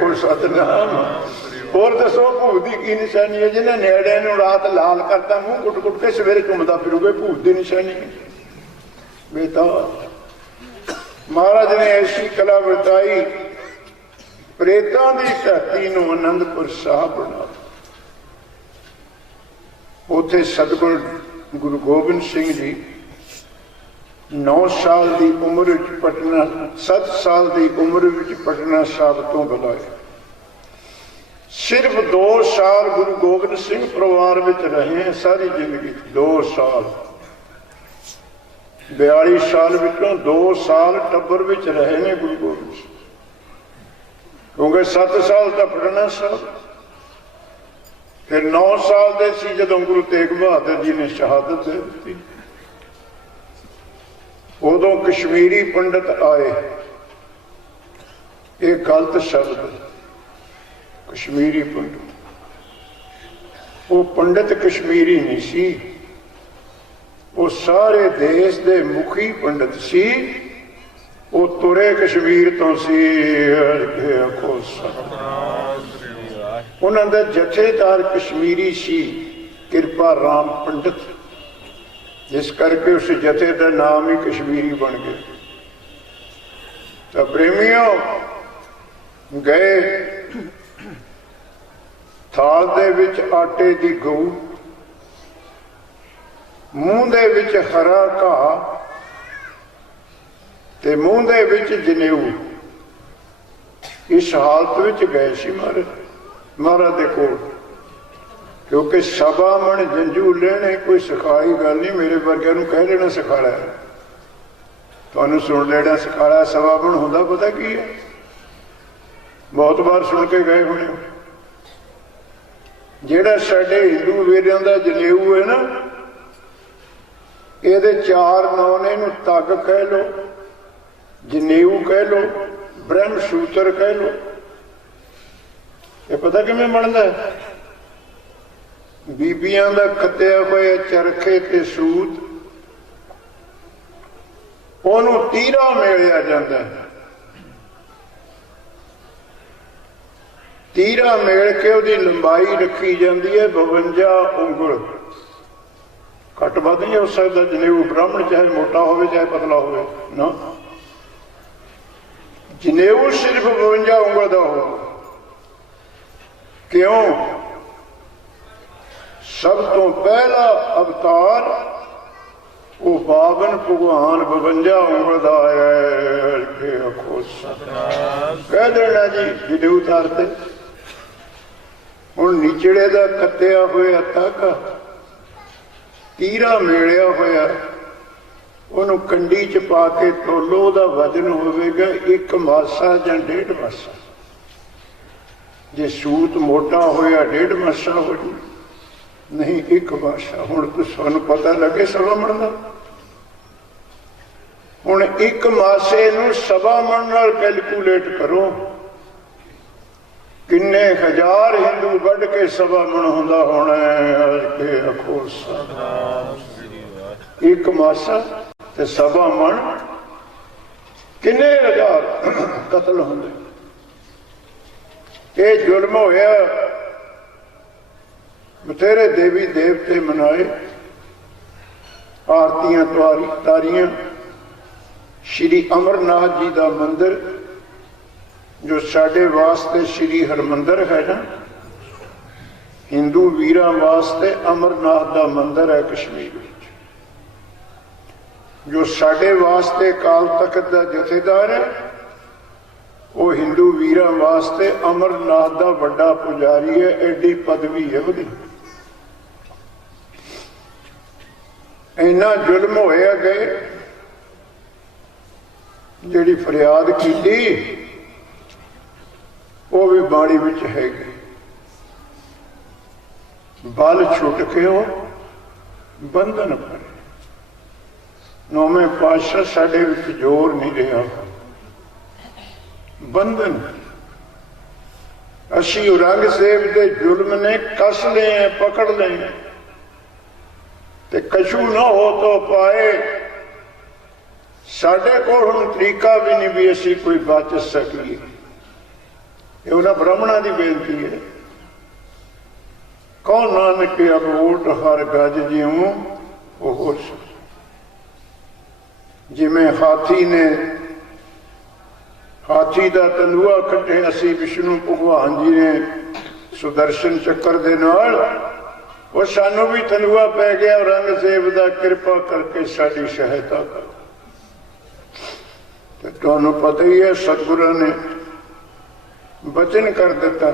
कोई सतनाम। और दसो भूत की निशानी है? जिन्हें नेड़े नूं रात लाल करता, मुंह कुट कुट के सवेरे घूमता फिरूगे, भूत की निशानी है बेटा। महाराज ने ऐसी कला बताई, प्रेतां दी धरती नूं आनंदपुर साहब बना। उत्थे सतगुरु गुरु गोबिंद सिंह जी 9 साल की उम्र पटना, 7 साल की उम्र पटना साहब तो बुलाए। सिर्फ 2 साल गुरु गोबिंद सिंह परिवार में रहे हैं, सारी जिंदगी 2 साल। 42 साल विचों 2 साल टब्बर विच रहे ने गुरु गोबिंद सिंह, क्योंकि 7 साल तो पटना साहब, फिर 9 साल दे सी जदों गुरु तेग बहादुर जी ने शहादत दे दी। उदों कश्मीरी पंडित आए, एक गलत शब्द, कश्मीरी पंडित, वो पंडित कश्मीरी नहीं सी, वो सारे देश दे मुखी पंडित सी, वो तुरे कश्मीर तो सी। उन्होंने जथेदार कश्मीरी सी, कृपा राम पंडित, जिस करके उस जथे का नाम ही कश्मीरी बन गया। तो प्रेमियों गए, थाल दे विच आटे दी गऊ, मूंह दे विच हरा घाह, ते मूंह दे विच जनेऊ। इस हालत विच गए सी महाराज दे कोल, क्योंकि सभा मन जंजू लेने कोई सिखाई गल नहीं। मेरे वर्गे नूं कह लेना सिखाड़ा है, तुहानूं सुन लेना सिखाड़ा। सभा मन होंदा पता की है? बहुत बार सुन के गए होने। जिहड़ा साडे हिंदू वीरां दा जनेऊ है ना, ਇਹਦੇ 4 नाम ने, इहनूं तग कह लो, जनेऊ कह लो, ब्रह्म सूत्र कह लो। ये पता किवें बनदा है? बीबियां दा खत्या होया चरखे ते सूत, ਉਹਨੂੰ ਤੀਰਾ ਮਿਲਿਆ ਜਾਂਦਾ ਹੈ। ਤੀਰਾ ਮਿਲ ਕੇ ਉਹਦੀ ਲੰਬਾਈ ਰੱਖੀ ਜਾਂਦੀ ਹੈ 52 ਉਂਗਲ, घट वध नहीं हो सकता। जनेऊ ब्राह्मण चाहे मोटा हो चाहे पतला हो ना, जनेऊ सिर्फ 52 उंगल का हो। क्यों? सब तो पहला अवतार वो 52 भगवान 52 उंगल का आया। कह देना जी जनेऊ उतारते। हुण निचड़े का कत्तिया होया तक तीरा मेलिया होया ਉਹਨੂੰ कंडी च पा के तोलो, ਉਹਦਾ वजन होवेगा 1 मासा ਜਾਂ 1.5 मासा। जे सूत मोटा होया 1.5 मासा हो जू, नहीं 1 मासा। हुण तो सानू पता लगे सवा मन का। हुण 1 मासे नूं सवा मन नाल कैलकुलेट करो, किन्ने हजार हिंदू वढ़ के सवा मन हुंदा होना है। आखो 1 मासा ते सवा मन, किन्ने हजार कतल होंदे। ये जुल्म होया। बथेरे देवी देवते मनाए, आरतियां तारियां। श्री अमरनाथ जी का मंदिर जो साडे वास्ते श्री हरमंदिर है ना, हिंदू वीरां वास्ते अमरनाथ का मंदिर है कश्मीर। जो साडे वास्ते काल तख्त का जथेदार है, वो हिंदू वीरां वास्ते अमरनाथ का बड़ा पुजारी है। एडी पदवी है वो। इन्ना जुल्म होया गए, जिहड़ी फरियाद की वो भी बाणी विच है। बल छुट के हो बंधन पड़े। नौवें पातशाह साडे विच जोर नहीं रहा, बंधन। असी औरंगजेब के जुल्म ने कस ले पकड़ ले, ते कछू ना हो तो पाए। साडे कोल हुण तरीका भी नहीं भी असी कोई बच सकीए। ये उन्हां ब्राह्मणां दी बेनती है। कौन नानक अबोट हर गज ज्यों वो हो सके। जिमें हाथी ने हाथी का तंदुआ कट्टिया सी विष्णु भगवान जी ने सुदर्शन चक्कर दे नाल, वो सानू भी तंदुआ पै गया। औरंगजेब का कृपा करके साडी सहायता करो। तो तुहानू पता ही है, सतगुरु ने वचन कर दिता,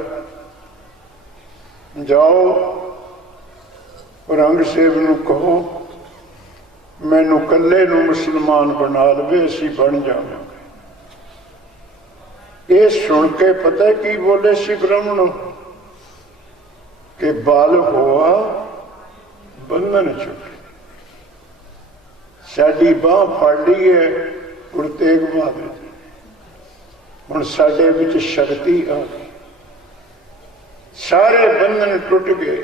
जाओ औरंगजेब नू कहो मैनू कल्ले नू मुसलमान बना लवे, असी बन जावांगे। ये सुन के पता की बोले सी ब्राह्मण के बल होआ बंधन छुटे। साडी बांह फड़ ली है गुरु तेग बहादुर जी। हुण साडे विच शक्ति आ गई, सारे बंधन टुट गए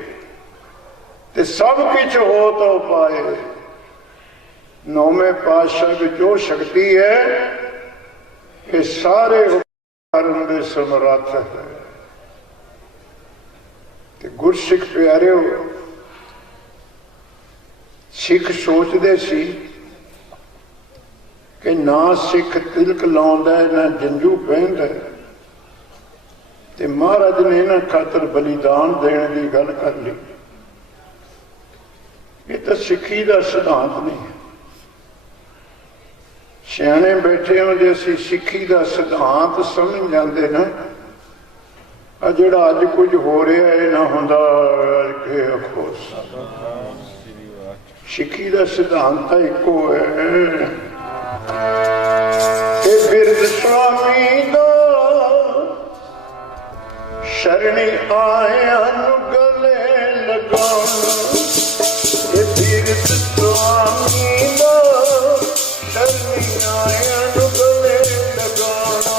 ते सब कुछ हो तो पाए। नौवें पातशाह विच जो शक्ति है ये सारे करन दे समर्थ है। ते गुरसिख प्यारे सिख सोचते सी कि ना सिख तिलक लाउंदा है ना जंजू पहनदा है। ते महाराज ने इन्हां खातर बलिदान देने की गल कर ली। ये तो सिखी का सिद्धांत नहीं है। सियाने बैठे हो जे असीं सिखी का सिद्धांत समझ जाते ना, जिहड़ा अज कुछ हो रहा है ना हुंदा अफसोस। सिखी का सिद्धांत तो इको है, बिरद स्वामी दा शरणी आए गले लगाना। बिरद स्वामी दा शरणी आए गले लगाना।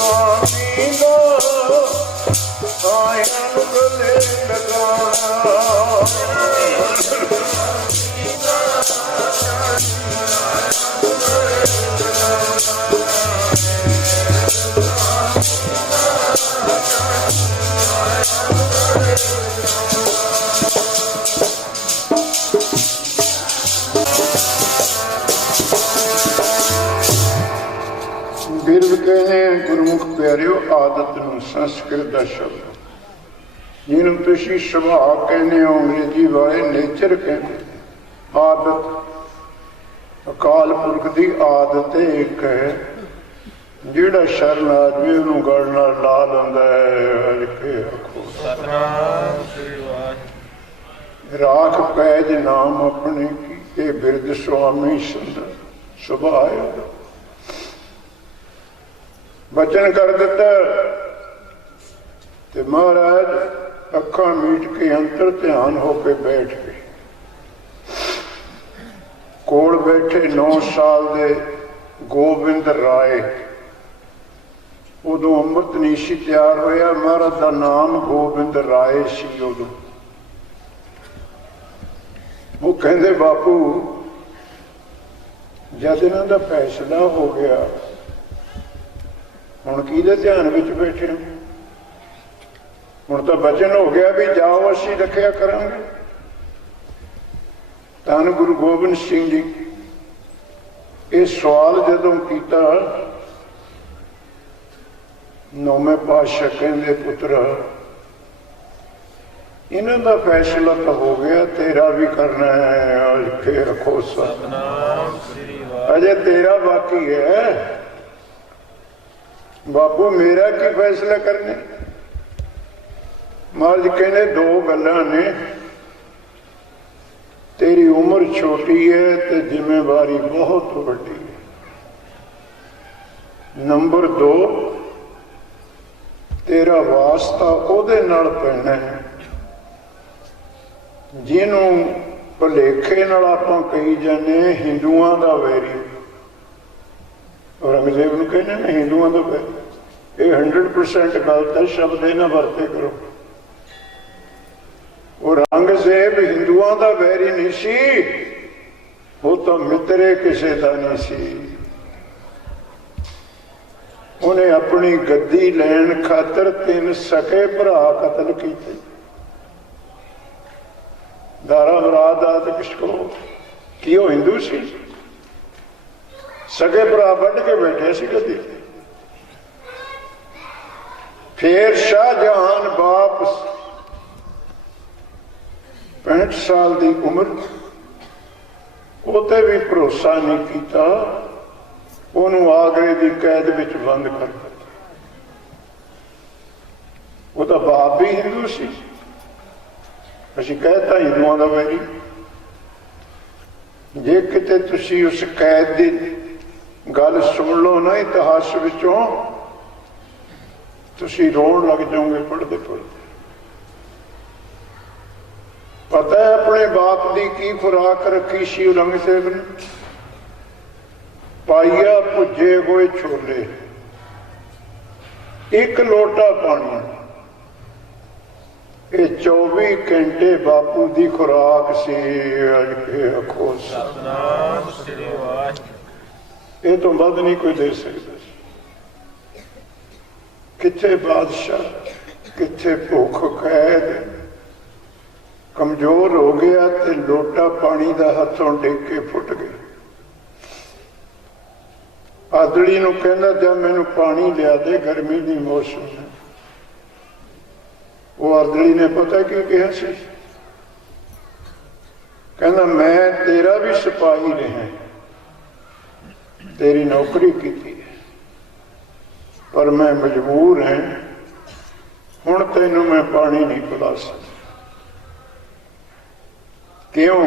स्वामी दा आया नु गले लगाना बिरध कहने गुरमुख प्यारियो आदत नूं संस्कृत का शब्द जिन्हों तुसी सुभाव कहने हो अंग्रेजी वाले नेचर कहते आदत अकाल पुरख की आदत एक है जिहड़ा शरण आदमी उन्होंने गल नाल ला लैंदा है राख पैज नाम अपने की ये बिरध स्वामी सुंदर सुभाव है बचन कर दिता ते महाराज अखा मीट के अंतर ध्यान होके बैठ गए कोल बैठे 9 साल दे गोबिंद राय उदों अमृत नीसी तैयार होया महाराज का नाम गोबिंद राय सी उदों वो कहते बापू जद इन्हां दा फैसला हो गया हुण किहदे ध्यान विच बैठे हुण तां बचन हो गया भी जाओ असीं रखिया करांगे धन गुरु गोबिंद सिंह जी ये सवाल जदों कीता नौवें पातशाह कहंदे पुत्रा इन्हां दा फैसला तो हो गया तेरा भी करना है फिर रखो सतनाम अजे तेरा बाकी है बापू मेरा की फैसला करने महाराज कहने 2 गल्लां ने तेरी उम्र छोटी है ते जिम्मेवारी बहुत बड़ी है नंबर 2 तेरा वास्ता ओदे नाल पैना है जिन्हों भुलेखे नाल आपां कही जाने हिंदुआं दा वैरी औरंगजेब नूं कहने ने हिंदुआं दा वैरी ये 100% गलत है शब्द ना वरते करो औरंगजेब हिंदुआं दा वैरी नहीं सी वो तो मित्रे किसी का नहीं सी उन्हें अपनी गद्दी लैन खातर 3 सके भरा कतल किए दारा मुराद आदि किसको कि वो हिंदू सी सगे भरा वढ़ के बैठे सी गद्दी फिर शाहजहान बाप 65 साल की उम्र उते भी भरोसा नहीं किया उन्होंने आगरे की कैद विच बंद कर दिता बाप भी हिंदू सी असीं कहता हिंदुआं दा वैरी जे किते तुसीं उस कैद की गल सुन लो ना इतिहास विचों तुसीं रोण लग जाओगे पढ़ते पढ़ते पता है अपने बाप की की खुराक रखी सी औरंगजेब ने पाइया भुजे हुए छोले 1 लोटा पानी ये 24 घंटे बापू की खुराक से ये तो वध नहीं कोई दे सकता किथे बादशाह किथे भुख कैद कमजोर हो गया ते लोटा पानी का हथों टेक के फुट गया आदड़ी नूं कहंदा जा मैनू पानी लिया दे गर्मी की मौसम है वो आदड़ी ने पता क्यों कहा सी कहंदा मैं तेरा भी सिपाही रहा तेरी नौकरी की पर मैं मजबूर है हुण तेनू मैं पानी नहीं पिला सकता क्यों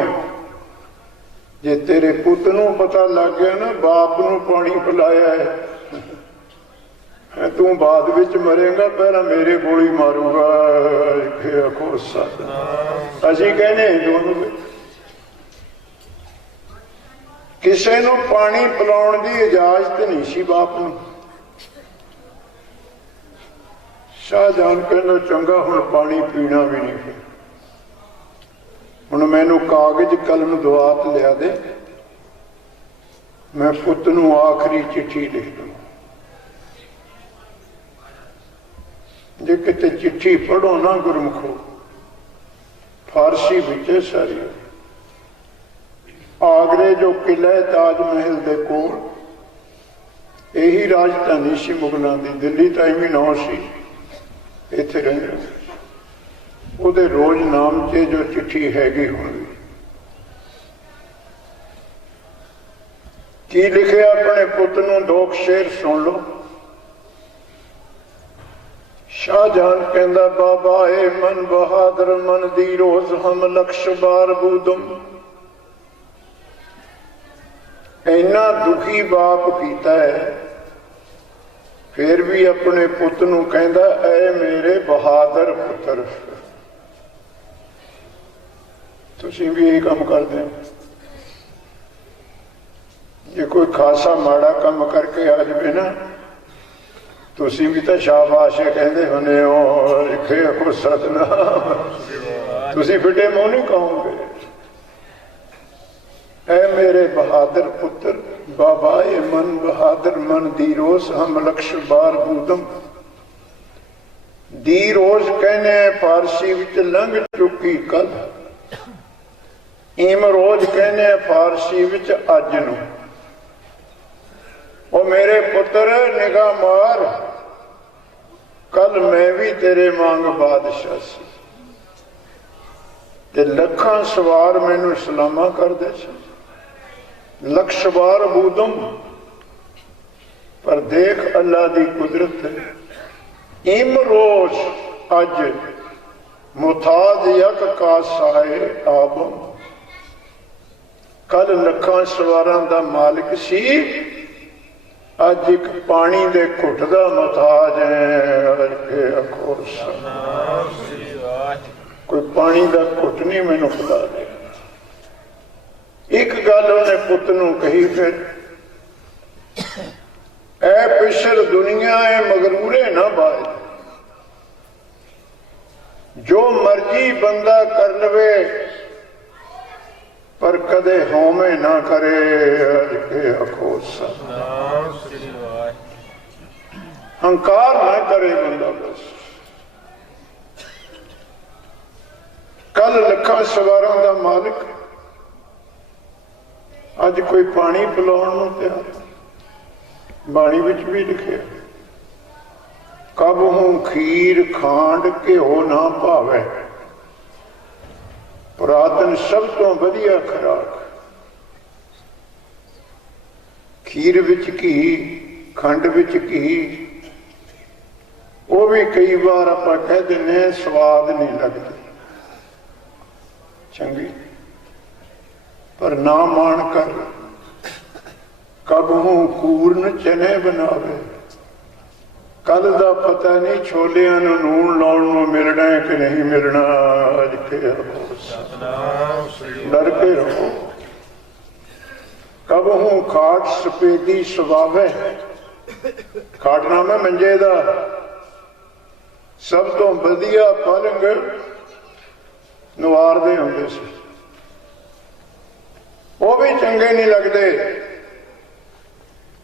जे तेरे पुत नूं पता लग गया ना बाप नूं पानी पिलाया है तू बाद विच मरेगा पहला मेरे गोली मारूगा असीं कहने हिंदुआं किसी नूं पानी पिलाउण दी इजाजत नहीं सी बाप नूं शाहजहान कहना चंगा हुण पानी पीना भी नहीं है, हुण मैनू कागज कलम दुआत लिया दे, मैं पुत नूं आखिरी चिट्ठी लिख दूँ। जे किते चिट्ठी पढ़ो ना गुरमुखो, फारसी विच सारी। आगरे जो किला है ताज महल दे कोल, यही राजधानी सी मुगलों की। दिल्ली तो इवें नौ सी, इत्थे रहिंदे। उहदे रोज नाम से जो चिट्ठी हैगी होगी, की लिखे अपने पुत नूं दो शेर सुन लो। शाहजहान कहंदा बाबा ए मन बहादुर मन दी रोज हम लक्ष बार बूदम। इन्ना दुखी बाप कीता है, फिर भी अपने पुत नूं कहंदा ऐ मेरे बहादुर पुत्र। तुसीं भी यही काम करदे हो। जे कोई खासा माड़ा काम करके आ जाए ना, तुसीं भी तो शाबाश कहते होने हो, लिखे को सतनाम। तुसीं फिटे मुंह नहीं कहोगे ऐ मेरे बहादुर पुत्र। बाबा ए मन बहादुर मन दी रोज हम लक्ष बार बूदम। दी रोज कहने फारसी विच लंघ चुकी कल, इम रोज कहने फारसी विच अज नूं। ओ मेरे पुत्र निगाह मार, कल मैं भी तेरे मांग बादशाह सी ते लखां सवार मैनू सलामा करदे सी, लक्ष बार बूदम। पर देख अल्लाह की कुदरत है, इम रोज अज मुताज यक का साए आबम। कल लखां सवारां दा मालिक सी, अज एक पानी दे घुट दा मुताज है। कोई पानी दा घुट नहीं मैनू पिला दे। एक गल उन्हें पुत नूं कही, फिर ऐ पिछड़ दुनिया है मगरूरे ना बाज। जो मर्जी बंदा कर लवे, पर कदे होमे ना करे। हंकार ना करे बंदा बस। कल लखा सवारां दा मालिक, अज कोई पानी पिलाउण नूं तैयार। बाणी विच भी लिखे, कब हूं खीर खांड घिओ ना भावे। पुरातन सब तो वधिया खुराक खीर विच घी, खंड विच घी। वो भी कई बार आपां कह दिंदे स्वाद नहीं लगदी चंगी, पर ना मान कर। कब हूं कूरन चने बनावे। कल दा पता नहीं छोलियां नूं लूण लाउण नूं मिलना है कि नहीं मिलना। डर के रहो। कब हूं खाट सफेदी सवावे। खाटना मैं मंजे दा सब तो वधिया पलंग नवार दे हुंदे सी, वो भी चंगे नहीं लगते।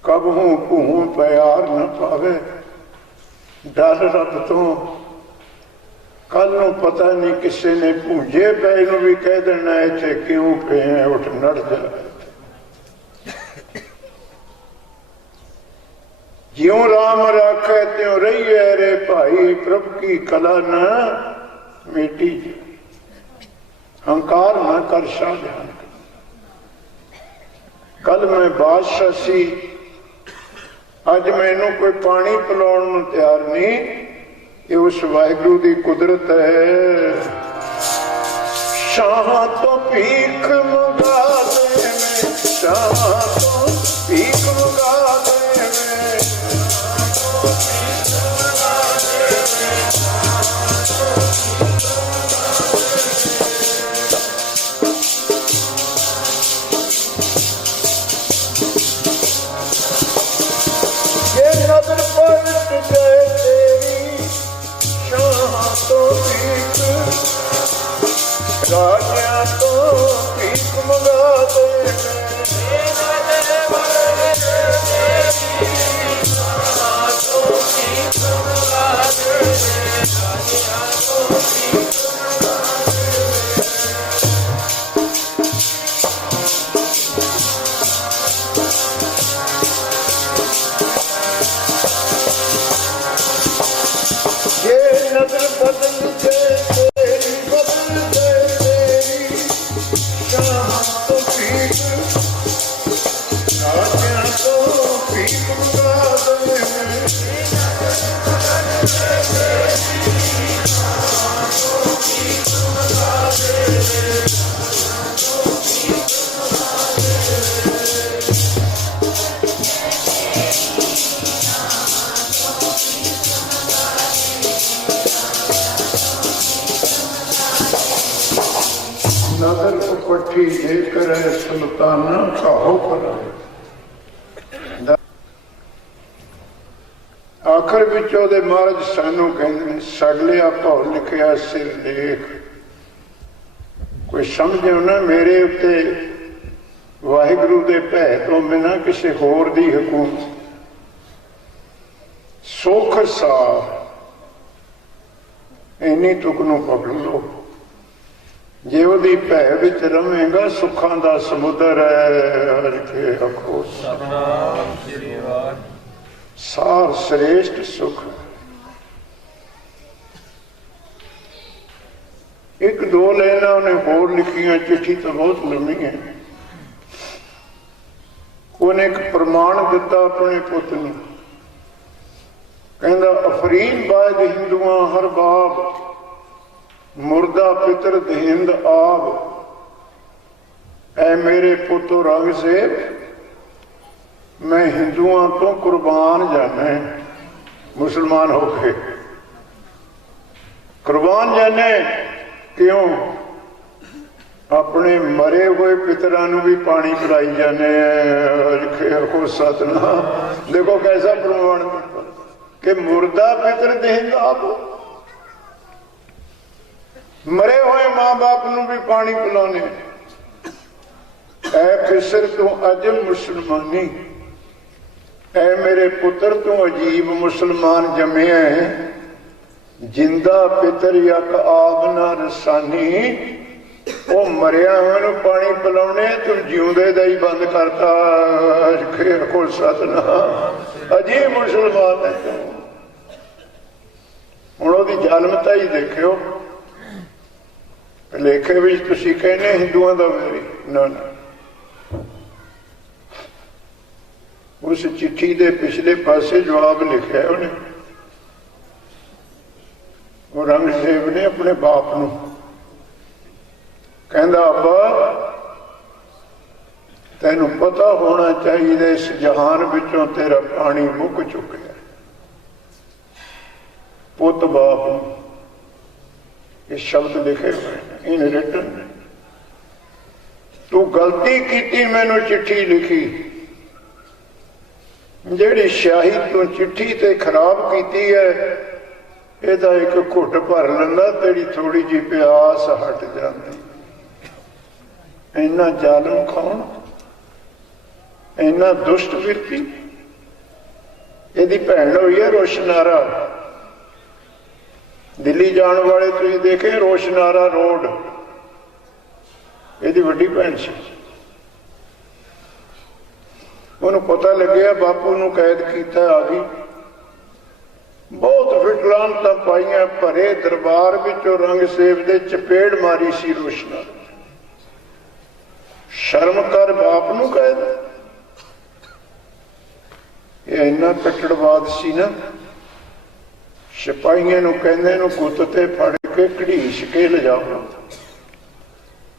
कब हूं भूं प्यार न पावे। डर रब तो कल नूं पता नहीं किसी ने भूंजे पे नूं भी कह देना इत्थे क्यों पे हैं, उठ नड़ जा। ज्यों राम राखे त्यों रहिए रे भाई, प्रभु की कला न मिटी। हंकार न कर शाहजहान। कल मैं बादशाह सी, अज मैनू कोई पानी पिलाउण नूं तैयार नहीं। ये उस वाहिगुरू की कुदरत है। शाह तो भीख मंगा दे में, शाह तो भीख मंगा दे में। ये नजर पलट जाए तेरी, पट्टी लेकर सुल्ताना कहो पर आखिर विच ओहदे महाराज सानू कहंदे ने सगलिया भौर लिखिया सिर लेख कोई समझो ना मेरे उत्ते वाहिगुरु दे भै तो बिना किसी होर दी हुकूमत सुख सार इन्नी तुक नूं पकड़ लो जे ओहदी भै विच रवेगा सुखां दा समुद्र है के आखो सार श्रेष्ठ सुख। एक दो लाइना उन्हें होर लिखियां चिट्ठी तो बहुत लंबी है। उन्हें एक प्रमाण दिता अपने पुत नूं कहंदा अफरीन बाद हिंदुआ हर बाब मुर्दा पितर दहिंद आब ऐ मेरे पुतो रंग से मैं हिंदुआ तो कुर्बान जाना मुसलमान होके कुर्बान जाने क्यों अपने मरे हुए पितरां नूं भी पानी पिलाई जाने को सतना देखो कैसा प्रमाण कि मुर्दा पितर दहिंद आब मरे हुए मां बाप नूं भी पानी पिलाने ऐ फिसर तू अज मुसलमानी ऐ मेरे पुत्र तू अजीब मुसलमान जमे जिंदा पितर यक आब ना रसानी वो मरिया हुए पानी पिलाने तू जिउंदे दा ही बंद करता को सतना अजीब मुसलमान है हुण ओहदी जालमता ही देखियो लेखे भी तुसीं कहने हिंदुआं दा वेरी ना ना उस चिट्ठी दे पिछले पासे जवाब लिखा उन्हें औरंगजेब ने अपने बाप नूं कहंदा अब्बा तैनूं पता होना चाहिए इस जहान विचों तेरा पानी मुक चुकिया पुत बाप नूं ये शब्द लिखे हुए इन रिटन तू गलती की मैनू चिट्ठी लिखी जिहड़ी शाही तू चिट्ठी ते खराब की है इहदा एक घुट भर लंदा तेरी थोड़ी जी प्यास हट जाती इन्ना जालम कौन इन्ना दुष्ट फिरती इहदी भैन हुई है रोशनारा दिल्ली जाने वाले तुसीं देखे रोशनारा रोड इहदी वड्डी भैन सी उन्होंने पता लगे बापू नूं कैद किया आ गई बहुत फिटलानतां पाईयां भरे दरबार विचों रंगसेब दे चपेड़ मारी सी रोशना शर्म कर बाप नूं कैद ये इन्ना कट्टड़वाद सी ना सिपाहियां नूं कहंदे नूं गुत्त ते फड़ के घड़ीस के ले जाओ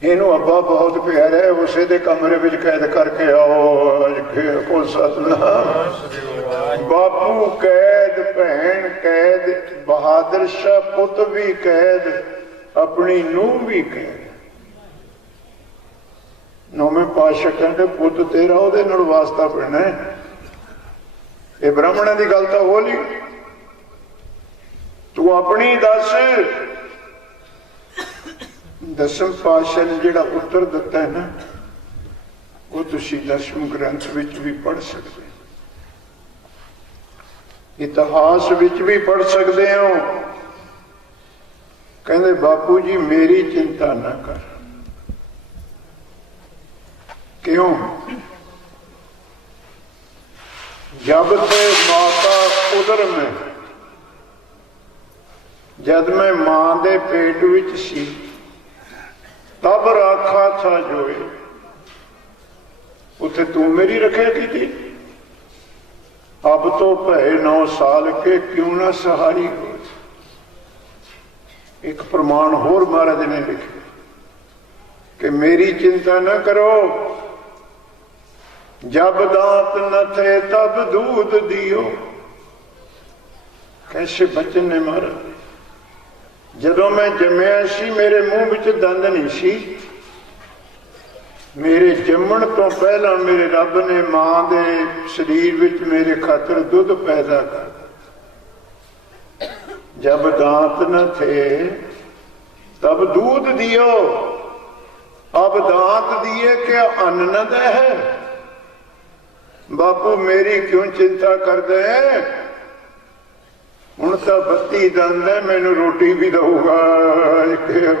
इनू अब्बा बहुत प्यारा है उसे दे कमरे विच कैद करके आओ को सतनाम बापू कैद भैन कैद बहादुर शाह पुत भी कैद अपनी नूह भी कैद नौवें पातशाह कहते पुत तेरा ओहदे नाल वास्ता पैना है ये ब्राह्मणों की गल तो होली तू अपनी दस दसम पातशाह ने जिहड़ा उत्तर दिता है ना वो तुसीं दसम ग्रंथ विच भी पढ़ सकते इतिहास विच भी पढ़ सकते हो कहंदे बापू जी मेरी चिंता ना कर क्यों जब ते माता उदर में जब मैं मां दे पेट विच सी तब राखा था जोए उथे तू मेरी रखिया की थी अब तो भय 9 साल के क्यों ना सहारी हो। एक प्रमाण होर महाराज ने लिखे कि मेरी चिंता न करो जब दांत न थे तब दूध दियो कैसे बचन ने महाराज जदों मैं जमया सी मेरे मुंह विच दंद नहीं सी मेरे जम्मण तो पहला मेरे रब ने मां दे शरीर विच मेरे खातर दुध पैदा कर। जब दांत न थे तब दूध दियो, अब दांत दिए क्या अन्न न दे है। बापू मेरी क्यों चिंता करते हैं, हुण तो 32 दंद है, मैनू रोटी भी दूगा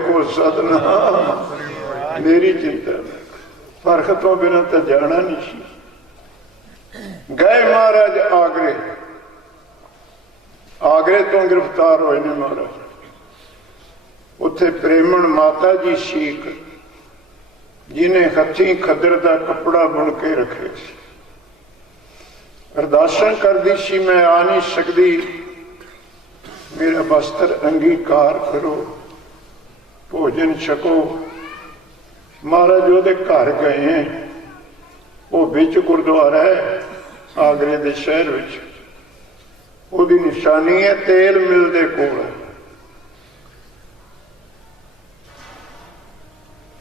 को सतनाम। मेरी चिंता फर्क तो बिना तो जाना नहीं सी। गए महाराज आगरे, आगरे तो गिरफ्तार होए ने महाराज। उत्थे प्रेमण माता जी सीख जिन्हें हथी खदर का कपड़ा बुन के रखे, अरदासा करदी सी मैं आ नहीं सकती, मेरा वस्त्र अंगीकार करो, भोजन छको। महाराज ओदे घर गए हैं, वो बिच गुरुद्वारा है आगरे दे शहर विच, ओदी निशानी है तेल मिल दे कोल।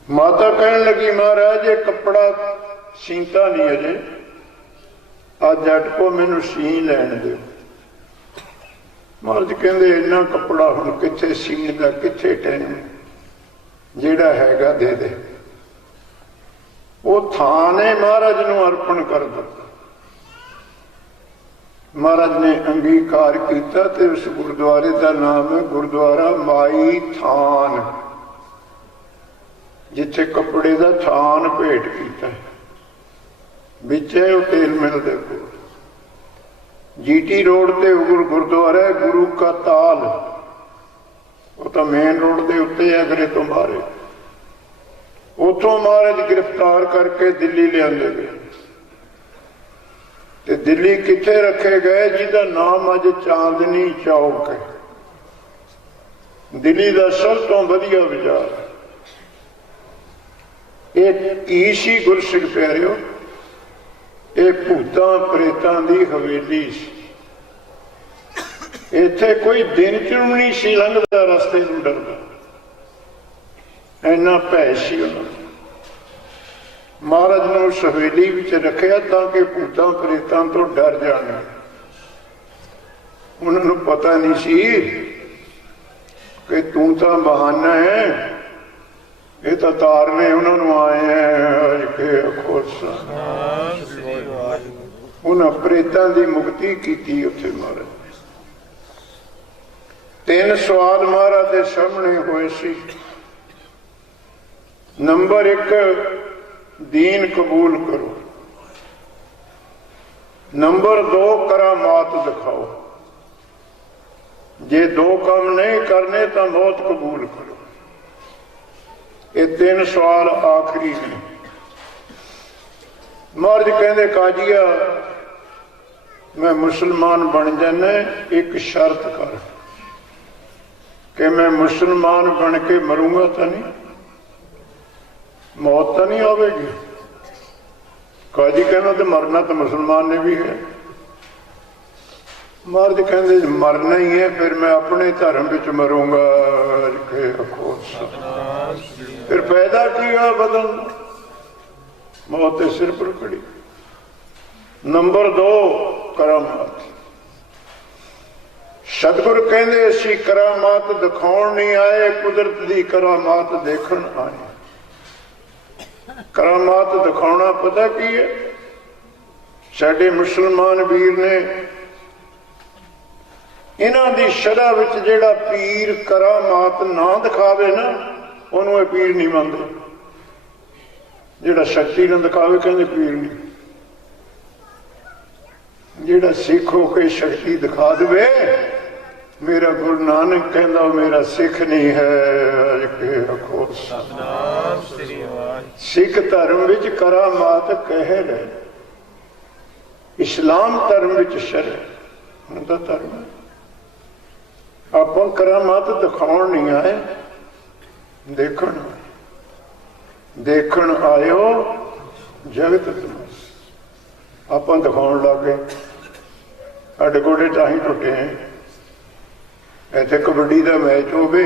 माता कहन लगी महाराज ये कपड़ा सीता नहीं अजे, अज अटको मैनू सी लैन दो। महाराज कहते इन्ना कपड़ा हुण किथे सीन का किथे टाइम, जेड़ा हैगा दे दे। वो थान ने महाराज नू अर्पण कर दिता। महाराज ने अंगीकार किया ते उस गुरुद्वारे का नाम है गुरुद्वारा माई थान, जिथे कपड़े का थान भेंट किया है। बिच है वो तेल मिल दे कोल, जीटी रोड ते गुरुद्वारा है गुरु का ताल, वो तो मेन रोड के उत्ते है अगरे तो मारे। उतों महाराज गिरफ्तार करके दिल्ली लिया गए, ते दिल्ली किथे रखे गए जिहदा नाम अज चांदनी चौक है। दिल्ली का सब तो वधिया बाजार एक की सी गुरसिख प्यारिओ, ये भूतां प्रेतां दी हवेली सी। इत्थे कोई दिन च नहीं सी लंघदा रस्ते नूं डरदा, इन्ना भै सी उन्हां नूं। महाराज ने उस हवेली विच रखिया ताकि भूतां प्रेतां तो डर जाण। उन्हां नूं पता नहीं सी कि तू तां बहाना है, ये तो तारने उन्होंने आए हैं। उन्हें प्रेतां की मुक्ति की उत्थे महाराज। 3 सवाल महाराज के सामने हुए सी। नंबर 1 दीन कबूल करो, नंबर 2 करामात दिखाओ, जे 2 काम नहीं करने तो मौत कबूल करो। ये 3 सवाल आखिरी ने। महाराज कहते काजिया मैं मुसलमान बन जाना, एक शर्त कर कि मैं मुसलमान बन के मरूंगा तो नहीं, मौत तो नहीं आवेगी। काजी कहना तो मरना तो मुसलमान ने भी है। महाराज कहते मरना ही है, फिर मैं अपने धर्म विच मरूंगा। फिर पैदा किया बदल, मौत के सिर पर खड़ी। नंबर 2 करामात। सतगुरु कहते असी करामात दिखाउण नहीं आए, कुदरत की करामात देखण आए। करामात दिखाना पता की है, साडे मुसलमान वीर ने इन्हां दी शरह विच जेड़ा पीर करामात ना दिखावे ना, उन्होंने ये पीर नहीं मानते। जेड़ा शक्ति न दिखावे कहते पीर नहीं। जेड़ा सिख होके शक्ति दिखा दे, मेरा गुरु नानक कहता मेरा सिख नहीं है। सिख धर्म विच करामात कह रहे, इस्लाम धर्म विच शरअ उनका धर्म है। आप करामात दिखाउण नहीं आए, देखण देखण आयो जगत तमाशा। आप दिखाउण लग गए, साडे गोडे टाही टुटे हैं। इत्थे कबड्डी का मैच होवे,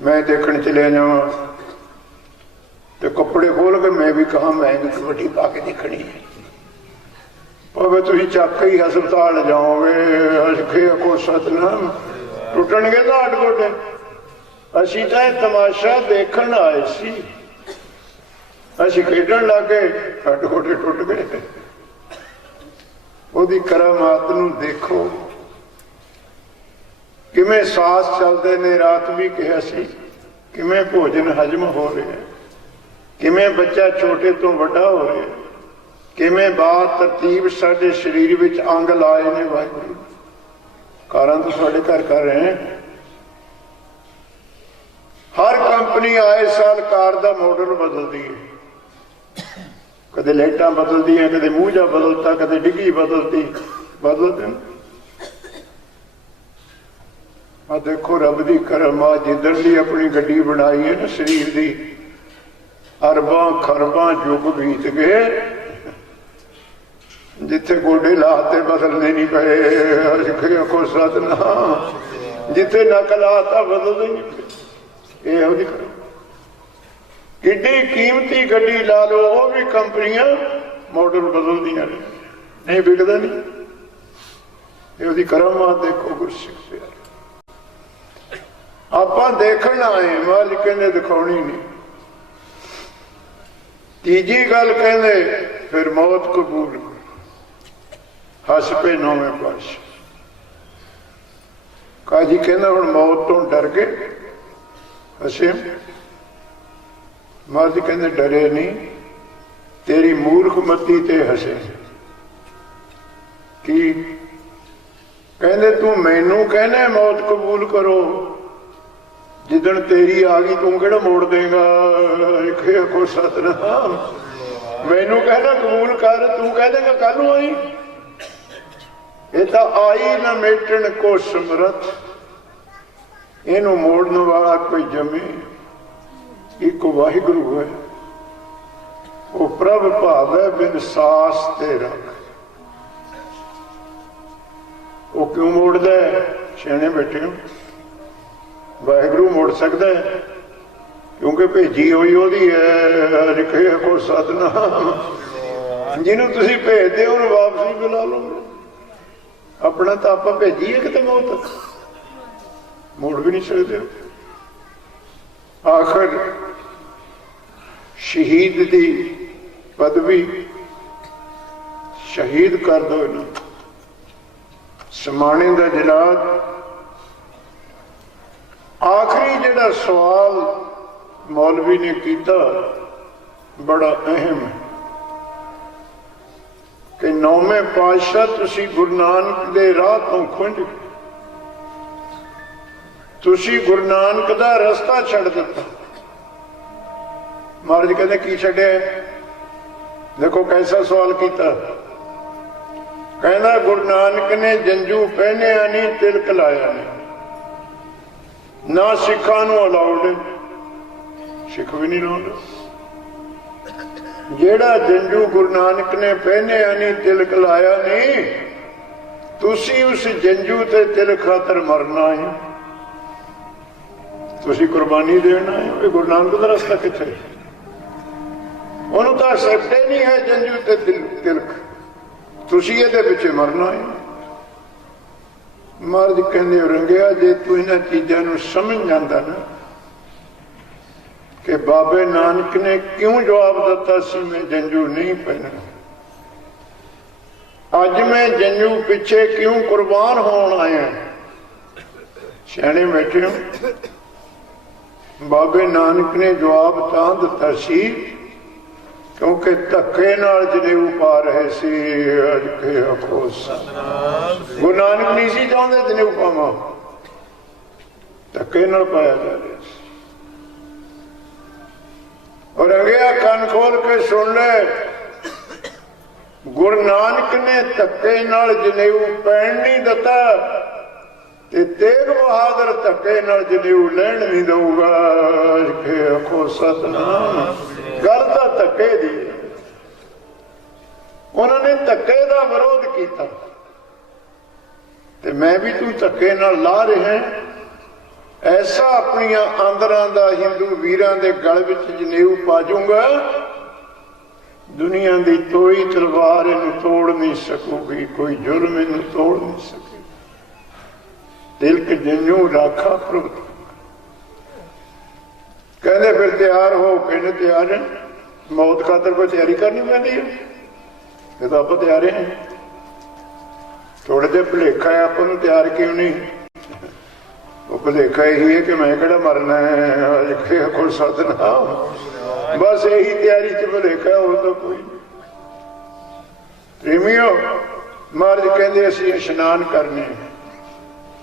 मैं देखण चलिया जावां, तो कपड़े खोल के मैं भी कहा मैं भी कबड्डी पा के दिखनी है, भावे तुम चक ही हस्पताल जाओगे, अखे को सतनाम टुटणगे तो हट गोडे। असी तो तमाशा देखण आए सी, असी खेडण लगे हट गोडे टुट गए। ओदी करामात नूं देखो, किवें सांस चलदे ने, रात भी कहा सी, किवें भोजन हजम हो रहा है, किवें बच्चा छोटे तो वड्डा हो रहा है, किवें बात तरतीब साडे शरीर विच अंग लाए ने। वाहिगुरू कारां तो साडे घर कर रहे हैं। हर कंपनी आए साल कार दा मॉडल बदलती है, कदे लाइटां बदलदियां, कदे मूंह जा बदलता, कदे डिग्गी बदलती, बदलते। आ देखो रब दी करम, आ जिदन दी अपनी गड्डी बनाई है ना शरीर दी, अरबां खरबां युग बीत गए, जिथे गोडे लाते बदलने नहीं पे, को सतनाम जिथे नक लाता बदलते नहीं पे। ये किड्डी कीमती गड्डी ला लो, वो भी कंपनियां मॉडल बदल दिया नहीं, बिकता नहीं। ये करम देखो गुरसिख प्यारे, आपां देखण आए, मालिक ने दिखाउणी नहीं। तीजी गल कहंदे फिर मौत कबूल करो, हस पे नौवें पातशाह। काजी कहंदा हुण मौत तो डर गए, हसे। महाराज कहंदे डरे नहीं, तेरी मूर्खमती ते हसे। की कहंदे तू मैनू कहना मौत कबूल करो, जिदन तेरी आ गई तू केड़ा मोड़ देगा। को सतनाम मैनू कहना कबूल कर, तू कह देगा कल आई। ये तो आई ना मेटन को समरथ, इनू मोड़न वाला कोई जमे एक वाहिगुरु है। वो प्रभ भावे बिन सास ते रख। वो क्यों मोड़ता है? सियाने बैठे हो, वाहिगुरु मोड़ सकता है क्योंकि भेजी हुई ओदी है। लिखे को सतनाम जिन्हों तुसी भेजते हो वापस ही बुला लो। अपना तो आप भेजी है कितने मौत, मोड़ भी नहीं सकते। आखिर शहीद दी पदवी शहीद कर दो इन्हों। समाने का जलाद आखिरी जिहड़ा सवाल मौलवी ने किया बड़ा अहम है कि नौवें पातशाह तुसी गुरु नानक दे राह तो खुंज गए, तुसी गुरु नानक दा रस्ता छड़ दिता। महाराज कहते की छड़े? देखो कैसा सवाल किया। कहना गुरु नानक ने जंजू पहनिया नहीं, तिलक लाया नहीं, ना सिखा नूं अलाउड, सिख भी नहीं लाउंदे। जेड़ा जंजू गुरु नानक ने पहनिया नहीं, तिलक लाया नहीं, तुसी उस जंजू ते तिलक खातर मरना है, तुसी कुर्बानी देना है। गुरु नानक का रास्ता किथे? उन्होंने तो एक्सेप्ट ही नहीं है जंजू ते तिलक, तुसी ये पिछे मरना है। महाराज कहते रंगिया जे तू इन चीजों समझ जाता ना कि बाबे नानक ने क्यों जवाब दिता सी मैं जंजू नहीं पहनना, अज मैं जंजू पिछे क्यों कुर्बान होन आया। सियाने बैठे हो, बाबे नानक ने जवाब तां दिता सी क्योंकि धक्के नाल जनेऊ पा रहे सी। गुरु नानक नहीं सी चाहते जनेऊ पावा, धक्के नाल पाया जा रहा। और अगेया कान खोल के सुन ले, गुरु नानक ने धक्के नाल जनेऊ पहन नहीं दिता ते तेग बहादुर धक्के नाल जनेऊ लैण नहीं दूगा। आखो सतनाम गल तो धक्के दी। उन्होंने धक्के का विरोध किया, मैं भी तू धक्के नाल ला रहे हैं ऐसा अपनिया आंदरां दा हिंदू वीरां दे गल विच जनेऊ पा जाऊंगा, दुनिया की कोई तलवार इनू तोड़ नहीं सकूगी, कोई जुल्म इनू तोड़ नहीं सके। तिलक जिन्नू राखा प्रभु। कहते फिर तैयार हो, कहने तैयार है, मौत खातर कोई तैयारी करनी पैंदी है, ये तो आप तैयार हैं। थोड़े जे भुलेखा है, आपको तैयार क्यों नहीं? वो भुलेखा यही है कि मैं कहड़ा मरना है, खुद सदना, बस यही तैयारी च भुलेखा, हो तो कोई। प्रेमियो, महाराज कहते असीं इशनान करने,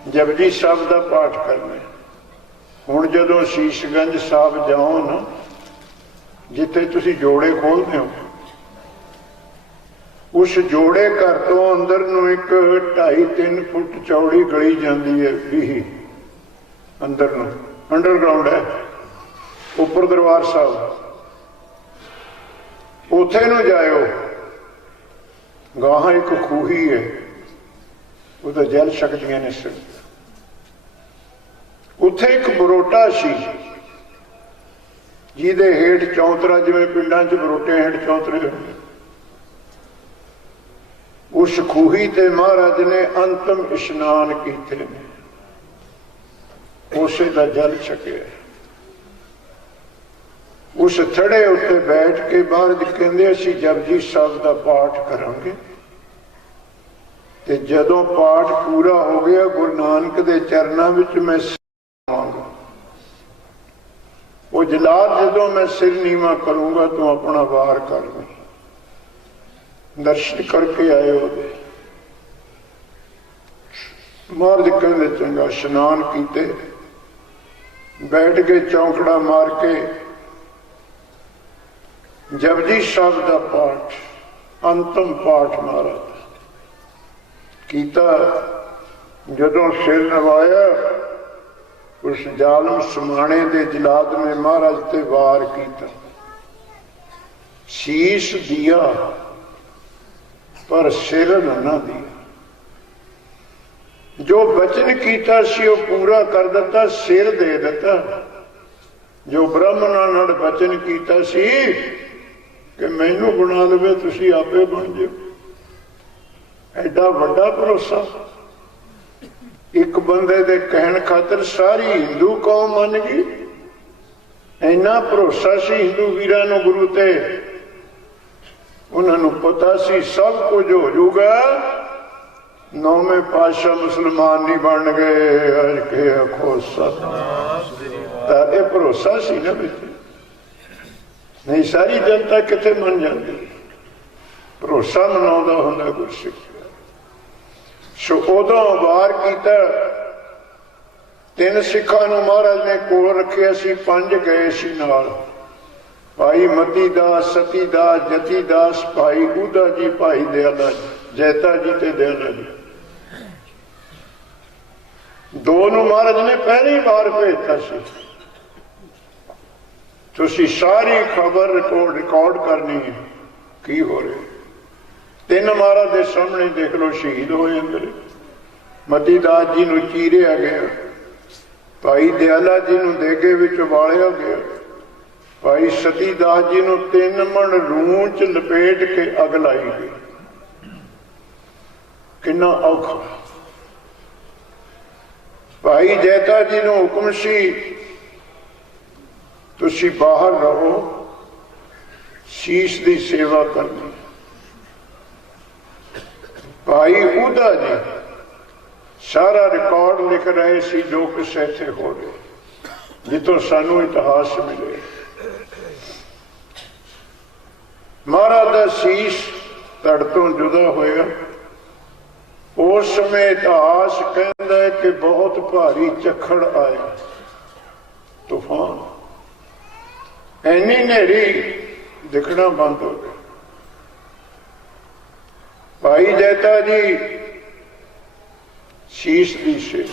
जपजी साहब का पाठ करने। हुण जदों शीशगंज साहब जाओ ना, जिथे तुसीं जोड़े खोलते हो, उस जोड़े घर तो अंदर नूं एक 2.5-3 फुट चौड़ी गली जाती है, भी अंदर नूं अंडरग्राउंड है, उपर दरबार साहब, उथे नूं जाओ, गाहां एक खूही है, उहदा जल शक्तियां ने सिर, उथे एक बरोटा सी, जिहदे हेठ चौंतरा, जिवें पिंडां च बरोटे हेठ चौंतरे होंदे, उस खूही ते महाराज ने अंतिम इशनान कीते, उसे दा जल छकिया। उस थड़े उत्ते बैठ के महाराज कहंदे असीं जपजी साहब का पाठ करांगे, ते जदों पाठ पूरा हो गया, गुरु नानक दे चरनां विच मैं आवांगा, वो जलाद जदों मैं सिर नीवा करूंगा तो अपना वार कर लूं। दर्शन करके आए होते, महाराज कहंदे चंगा, स्नान कीते, बैठ के चौंकड़ा मार के जपजी साहब का पाठ, अंतिम पाठ महाराज कीता। जदों सिर नवाया, उस जालम समाने दे जलाद ने महाराज ते वार किया, शीश दिया पर सिर ना दिया। जो वचन कीता सी वो पूरा कर दिता, सिर दे दिता। जो ब्राह्मणों नाल वचन कीता सी कि मैनू बना लवे, तुसी आपे बन जाओ, एडा वड्डा भरोसा एक बंदे दे कहण खातर सारी हिंदू कौम मन गई। इन्ना भरोसा सी हिंदू वीरां नूं गुरु ते, उन्होंने पता सी सब कुछ हो जाऊगा, 9वें पातशाह मुसलमान नहीं बन गए। अज के आखो सतनाम, भरोसा सी ना बिच, नहीं सारी जनता किथे मन जाती, भरोसा मनाउंदा हुंदा गुरसिख। सो उदों वार कीता, 3 सिखां नूं महाराज ने कोल रखिया सी, 5 गए सी नाल, भाई मती दास, सती दास, जती दास, भाई बूधा जी, भाई दयाला जी, जैता जी ते दयाला जी। 2 नूं महाराज ने पहली बार भेजता सी, तुसी सारी खबर रिकॉर्ड करनी है की हो रहा। 3 महाराज के सामने देख लो शहीद होए अंदर। मती दास जी नूं चीरिया गया, भाई दयाला जी नूं देगे विच उबालिया गया, भाई सती दास जी नूं 3 मन रूह च लपेट के अग लाई गई। किन्ना औखा। भाई जैता जी नूं हुक्म सी तुसी बाहर रहो, शीश की सेवा करनी। भाई उदा जी सारा रिकॉर्ड लिख रहे सी जो कुछ ऐसे हो रहे, जितों सानू इतिहास मिले। महाराज का शीश धड़ तो जुदा होया। उस समय इतिहास कहता है कि बहुत भारी झक्खड़ आया, तूफान, ऐनी नेरी दिखना बंद हो गया। भाई जैता जी शीश दी से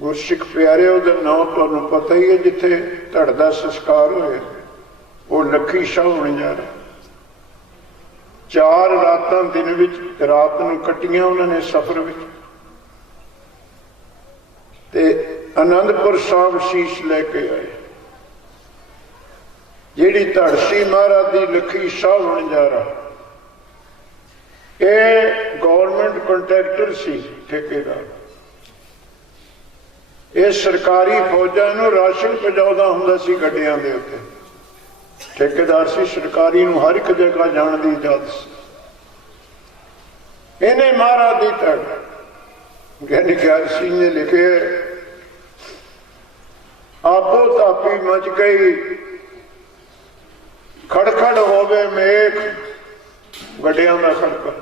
गुरसिख प्यारे, उहदा नाम तुहानूं पता ही है, जिथे धड़ दा संस्कार होया वो लखी शाह होने जा रहा। 4 रातां दिन विच रात नूं कट्टियां उन्होंने सफर विच, ते आनंदपुर साहब शीश लैके आए। जिहड़ी धड़ सी महाराज दी लखी शाह वणजारा, ये गवर्नमेंट कंट्रैक्टर सी, ठेकेदार। ये सरकारी फौजां नूं राशन पहुंचाउंदा हुंदा सी गड्डियां दे उत्ते। ठेकेदार सी, सरकारी नूं हर एक जगह जाण दी इजाजत सी। इन्हें महाराज दी धड़ ज्ञानी ग्याल सिंह ने लिखे, आपो तापी मच गई, खड़खड़ होवे मेघ, गड्डियां दा खड़का।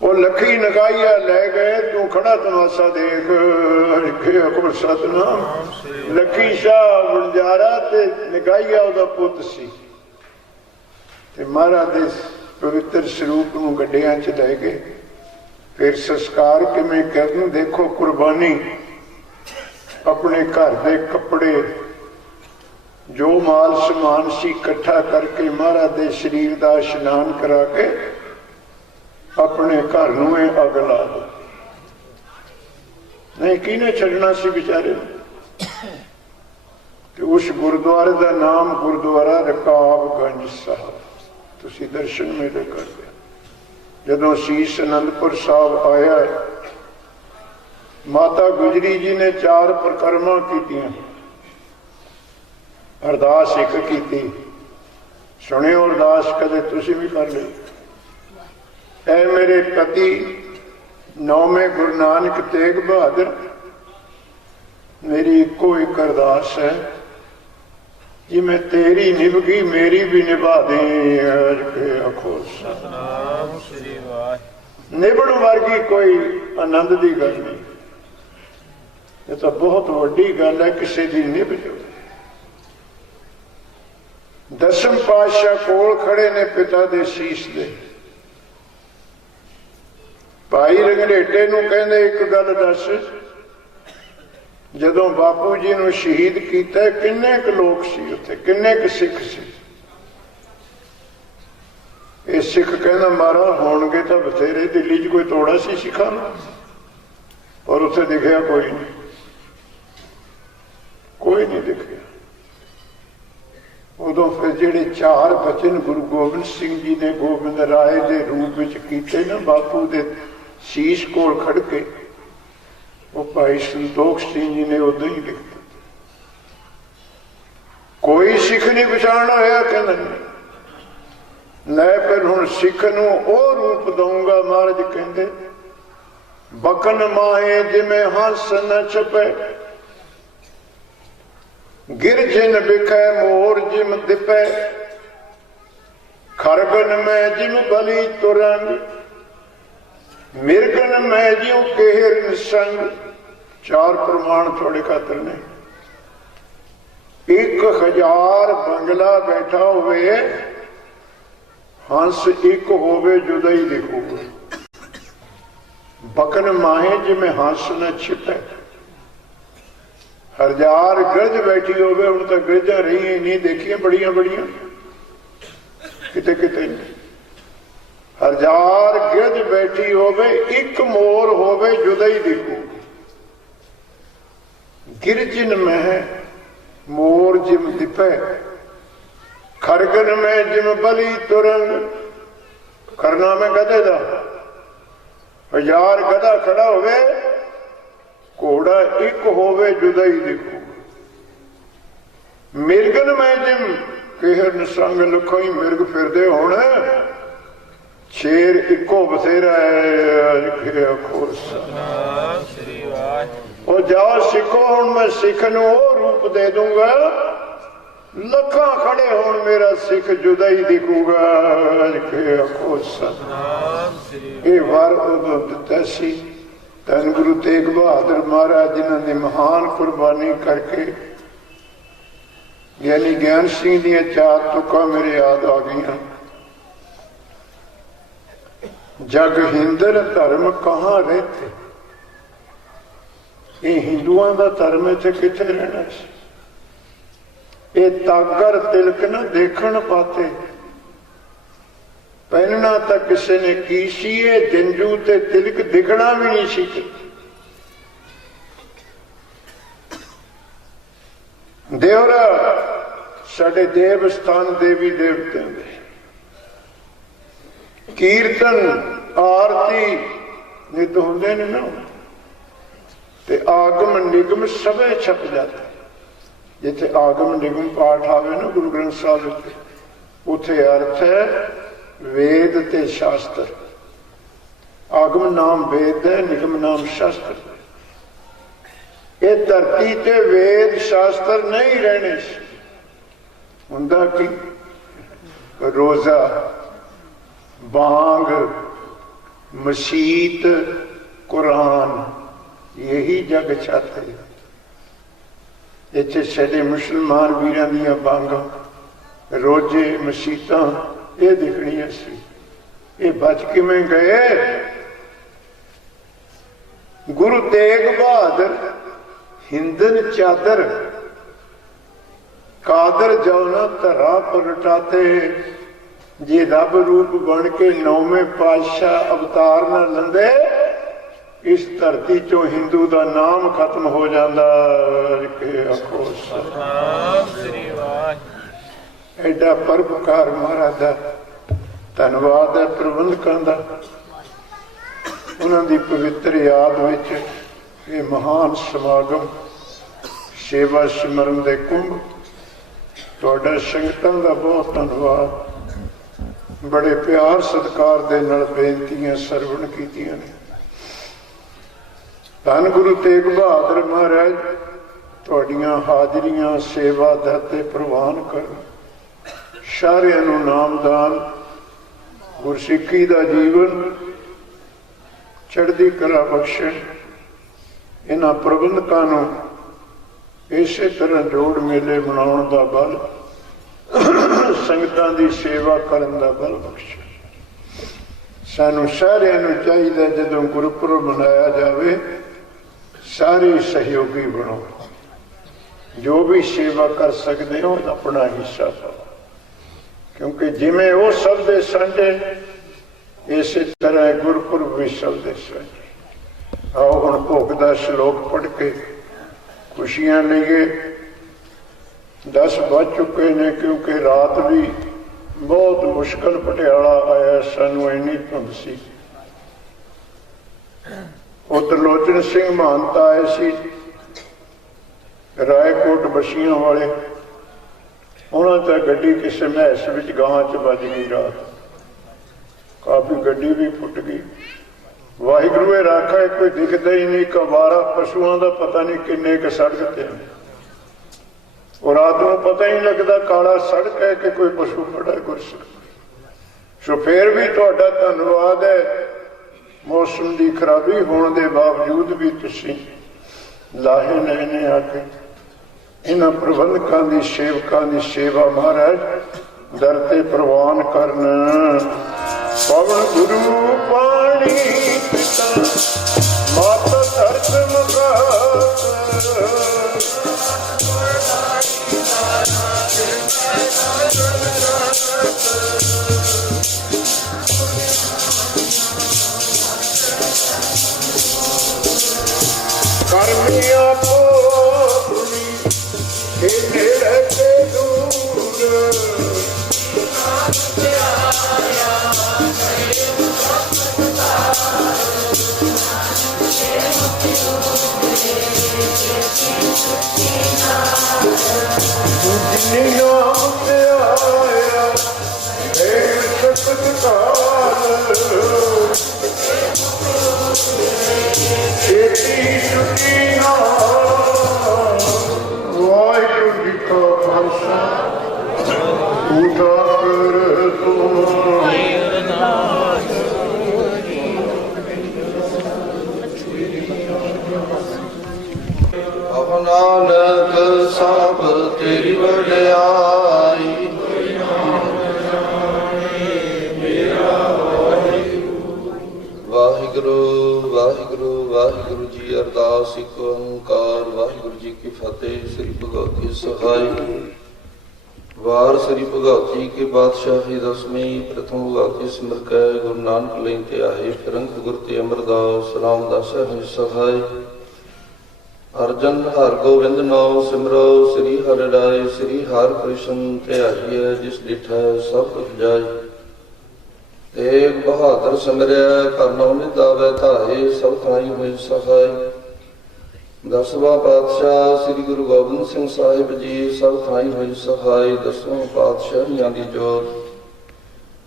वो लखी नगाइया लै गए, तू खड़ा तमाशा देख। सतनाम लखी शाह वणजारा ते नगाइया उहदा पुत सी, ते महाराज दे पवित्र स्वरूप नूं गड्डियां च लै गए। फिर संस्कार किवें करन, देखो कुर्बानी। अपने घर दे कपड़े जो माल समान सी इकट्ठा करके महाराज दे शरीर दा इशनान करा के अपने घर नूं अग ला दो। नहीं किने छड्डना सी बेचारे। ते उस गुरुद्वारे का नाम गुरुद्वारा रकाबगंज साहब, तुसी दर्शन मेले कर दे। जदों शीश आनंदपुर साहब आया, माता गुजरी जी ने 4 परिक्रमा कीतियां। अरदास एक की, सुनियो अरदास कदे तुसी भी कर लो। ऐ मेरे पति नौवें गुरु नानक तेग बहादुर, मेरी इको एक अरदास है जी, मैं तेरी निभगी मेरी भी निभा दे। निभण वर्गी कोई आनंद की गल नहीं, ये तो बहुत वड्डी गल है किसी की निभ जाए। दसम पातशाह कोल खड़े ने पिता दे शीश दे। भाई रंगरेटे नूं कहंदे एक गल दस, जदों बापू जी नूं शहीद कीता किन्ने क लोग सी उत्थे, किन्ने क सिख सी? ये सिख कहंदा मारा होणगे तां बथेरे, दिल्ली च कोई तोड़ा सी सिखां नूं, और उत्थे दिखिया कोई नहीं, कोई नहीं दिखिया। उदों फिर जिहड़े 4 बचन गुरु गोबिंद सिंह जी ने गोबिंद राय के रूप में कीते ना, बापू दे शीश कोल खड़ के, वो भाई संतोख सिंह जी ने उदों ही लिखते। कोई सिख नहीं पछाण होया, कहना लै फिर हुण सिख नूं ओ रूप दूंगा। महाराज कहंदे बकन माहे जिमें हंस न छपे, गिरजिन बिखै मोर जिम दिपै, खरगन में जिम बली तुरंग, मिर्गन में ज्यों केहर निसंग। 4 प्रमाण थोड़े खातर ने। 1000 बंगला बैठा होवे, हंस एक होवे जुदाई दिखोगे। बकन माहे जिमें हंस न छिपे, 1000 गरज बैठी होवे, हुण तां गरजां रही नहीं देखियां बड़ियां बड़ियां, किते किते 1000 गरज बैठी होवे, एक मोर होवे जुदाई दिखो। गिरजिन में मोर जिम दिपे, खरगन में जिम बली तुरंग। खरना में गधे दा 1000 गधा खड़ा होवे, घोड़ा एक होवे जुदाई दिखो। मिर्गन में जिम केहर निसंग, लखों ही मिर्ग फिरदे होण, शेर इको बसेरा है। और जाओ सिखो, हुण मैं सिख नूं ओ रूप दे दूंगा, लखां खड़े होण मेरा सिख जुदाई दिखूगा। ये वार उदों दिता सी धन गुरु तेग बहादुर महाराज, जिन्होंने महान कुर्बानी करके ज्ञानी ज्ञान सिंह दियां 4 तुकां मेरे याद आ गई। जग हिंदर धर्म कहाँ रहते, ये हिंदुआं दा धर्म इत्थे किथे रहना सी। ये तागर तिलक न देखण पाते, पहनना तो किसी ने की सी, जंजू ते तिलक दिखना भी नहीं सी। देवरा साडे देव स्थान देवी देवतियां दे कीर्तन आरती नित होंदे ने ना, ते आगम निगम सभे छप जाते। जिथे आगम निगम पाठ आवे ना गुरु ग्रंथ साहिब, उथे अर्थ है वेद ते शास्त्र। आगम नाम वेद है, निगम नाम शास्त्र। ये धरती ते वेद शास्त्र नहीं रहने हुंदा कि रोजा बांग मसीत कुरान यही जग छाते। इत्थे साडे मुसलमान वीरां दीयां बांगां रोजे मसीतां ये दिखणियां सी, ये बच किवें गए। गुरु तेग बहादुर हिंदन चादर कादर जौना धरा पलटाते, जे रब रूप बन के नौवें पातशाह अवतार न लंदे, इस धरती चो हिंदू का नाम खत्म हो जाता। एडा परोपकार महाराज का धन्यवाद है प्रबंधकों का। उन्होंने पवित्र याद विच ये महान समागम सेवा सिमरन दे कुंभ, तुहाडा संगतां दा बहुत धन्यवाद। बड़े प्यार सत्कार दे नाल बेनतियां सरवण कीतियां ने। धन गुरु तेग बहादुर महाराज तुहाडियां हाजरियां सेवा दर ते प्रवान कर। सारियां नूं नामदान गुरसिੱਖੀ दा जीवन चढ़दी कला बख्शण। इन्हां प्रबंधकां नूं इसे तरह जोड़ मेले मनाउण दा बल, संगतां दी सेवा करन दा बल बख्शण। सानू सारियां नूं चाहीदा जदों गुरपुरब मनाया जावे सारे सहयोगी बनो। जो भी सेवा कर सकते हो अपना हिस्सा पाओ, क्योंकि जिमें वो सब दे सांझे इस तरह गुरपुरब भी सब दे सांझे। आओ हुण भोग दा श्लोक पढ़ के खुशियां लईए। 10 बज चुके ने, क्योंकि रात भी बहुत मुश्किल पटियाला आया, सानू इन्नी धुंध सी। वो त्रिलोचन सिंह महंत आए सी रायकोट बसियां वाले, उन्होंने तो गड्डी किसी महस विच गांव च बज गई रात, काफी गड्डी भी फुट गई। वाहिगुरू ये राखा है, कोई दिखता ही नहीं। कबारा पशुओं का पता नहीं किन्ने के सड़क ते, और रात को पता ही नहीं लगता काला सड़क है कि कोई पशु खड़ा है गुरसिੱਖ। सो फिर भी तुहाडा धन्यवाद है, मौसम की खराबी होने के बावजूद भी तुसीं लाहे लेने आके इन्हां प्रबंधकों की सेवकों की सेवा महाराज दर ते प्रवान करन। पवन गुरु पानी पिता माता धरत मगात, कर्मिया पोनी तेरे के दूर, जिन्नी नाम ते आया हे सतकाल, छेती छुट्टी ना। वाहिगुरू जी का खालसा उठाकर नानक सब तेरी वड्याई, वाहिगुरू वाहिगुरू वाहिगुरू जी। अरदास एक ओंकार। वाहिगुरू जी की फतेह। श्री भगवती सहाय। वार श्री भगवती के बादशाही दसवीं प्रथम भगवती सिमर कै गुरु नानक लेते आए, फिर अंक गुर ते अमरदास रामदास है सहाय। ਅਰਜਨ ਹਰ ਗੋਬਿੰਦ ਨਾਮ ਸਿਮਰੋ, ਸ੍ਰੀ ਹਰਿ ਰਾਏ ਸ੍ਰੀ ਹਰਿ ਕ੍ਰਿਸ਼ਨ ਧਿਆਈਐ, ਜਿਸ ਡਿਠੈ ਸਭ ਕੁਛ ਜਾਈ। ਤੇਗ ਬਹਾਦਰ ਸਿਮਰਿਆ, ਕਰਨੋ ਨਿਦਾਵੈ ਧਾਏ, ਸਭ ਥਾਈ ਹੋਇ ਸਹਾਈ। ਦਸਵਾਂ ਪਾਤਸ਼ਾਹ ਸ੍ਰੀ ਗੁਰੂ ਗੋਬਿੰਦ ਸਿੰਘ ਸਾਹਿਬ ਜੀ, ਸਭ ਥਾਈ ਹੋਇ ਸਹਾਈ। ਦਸਵਾਂ ਪਾਤਸ਼ਾਹੀਆਂ ਦੀ ਜੋਤ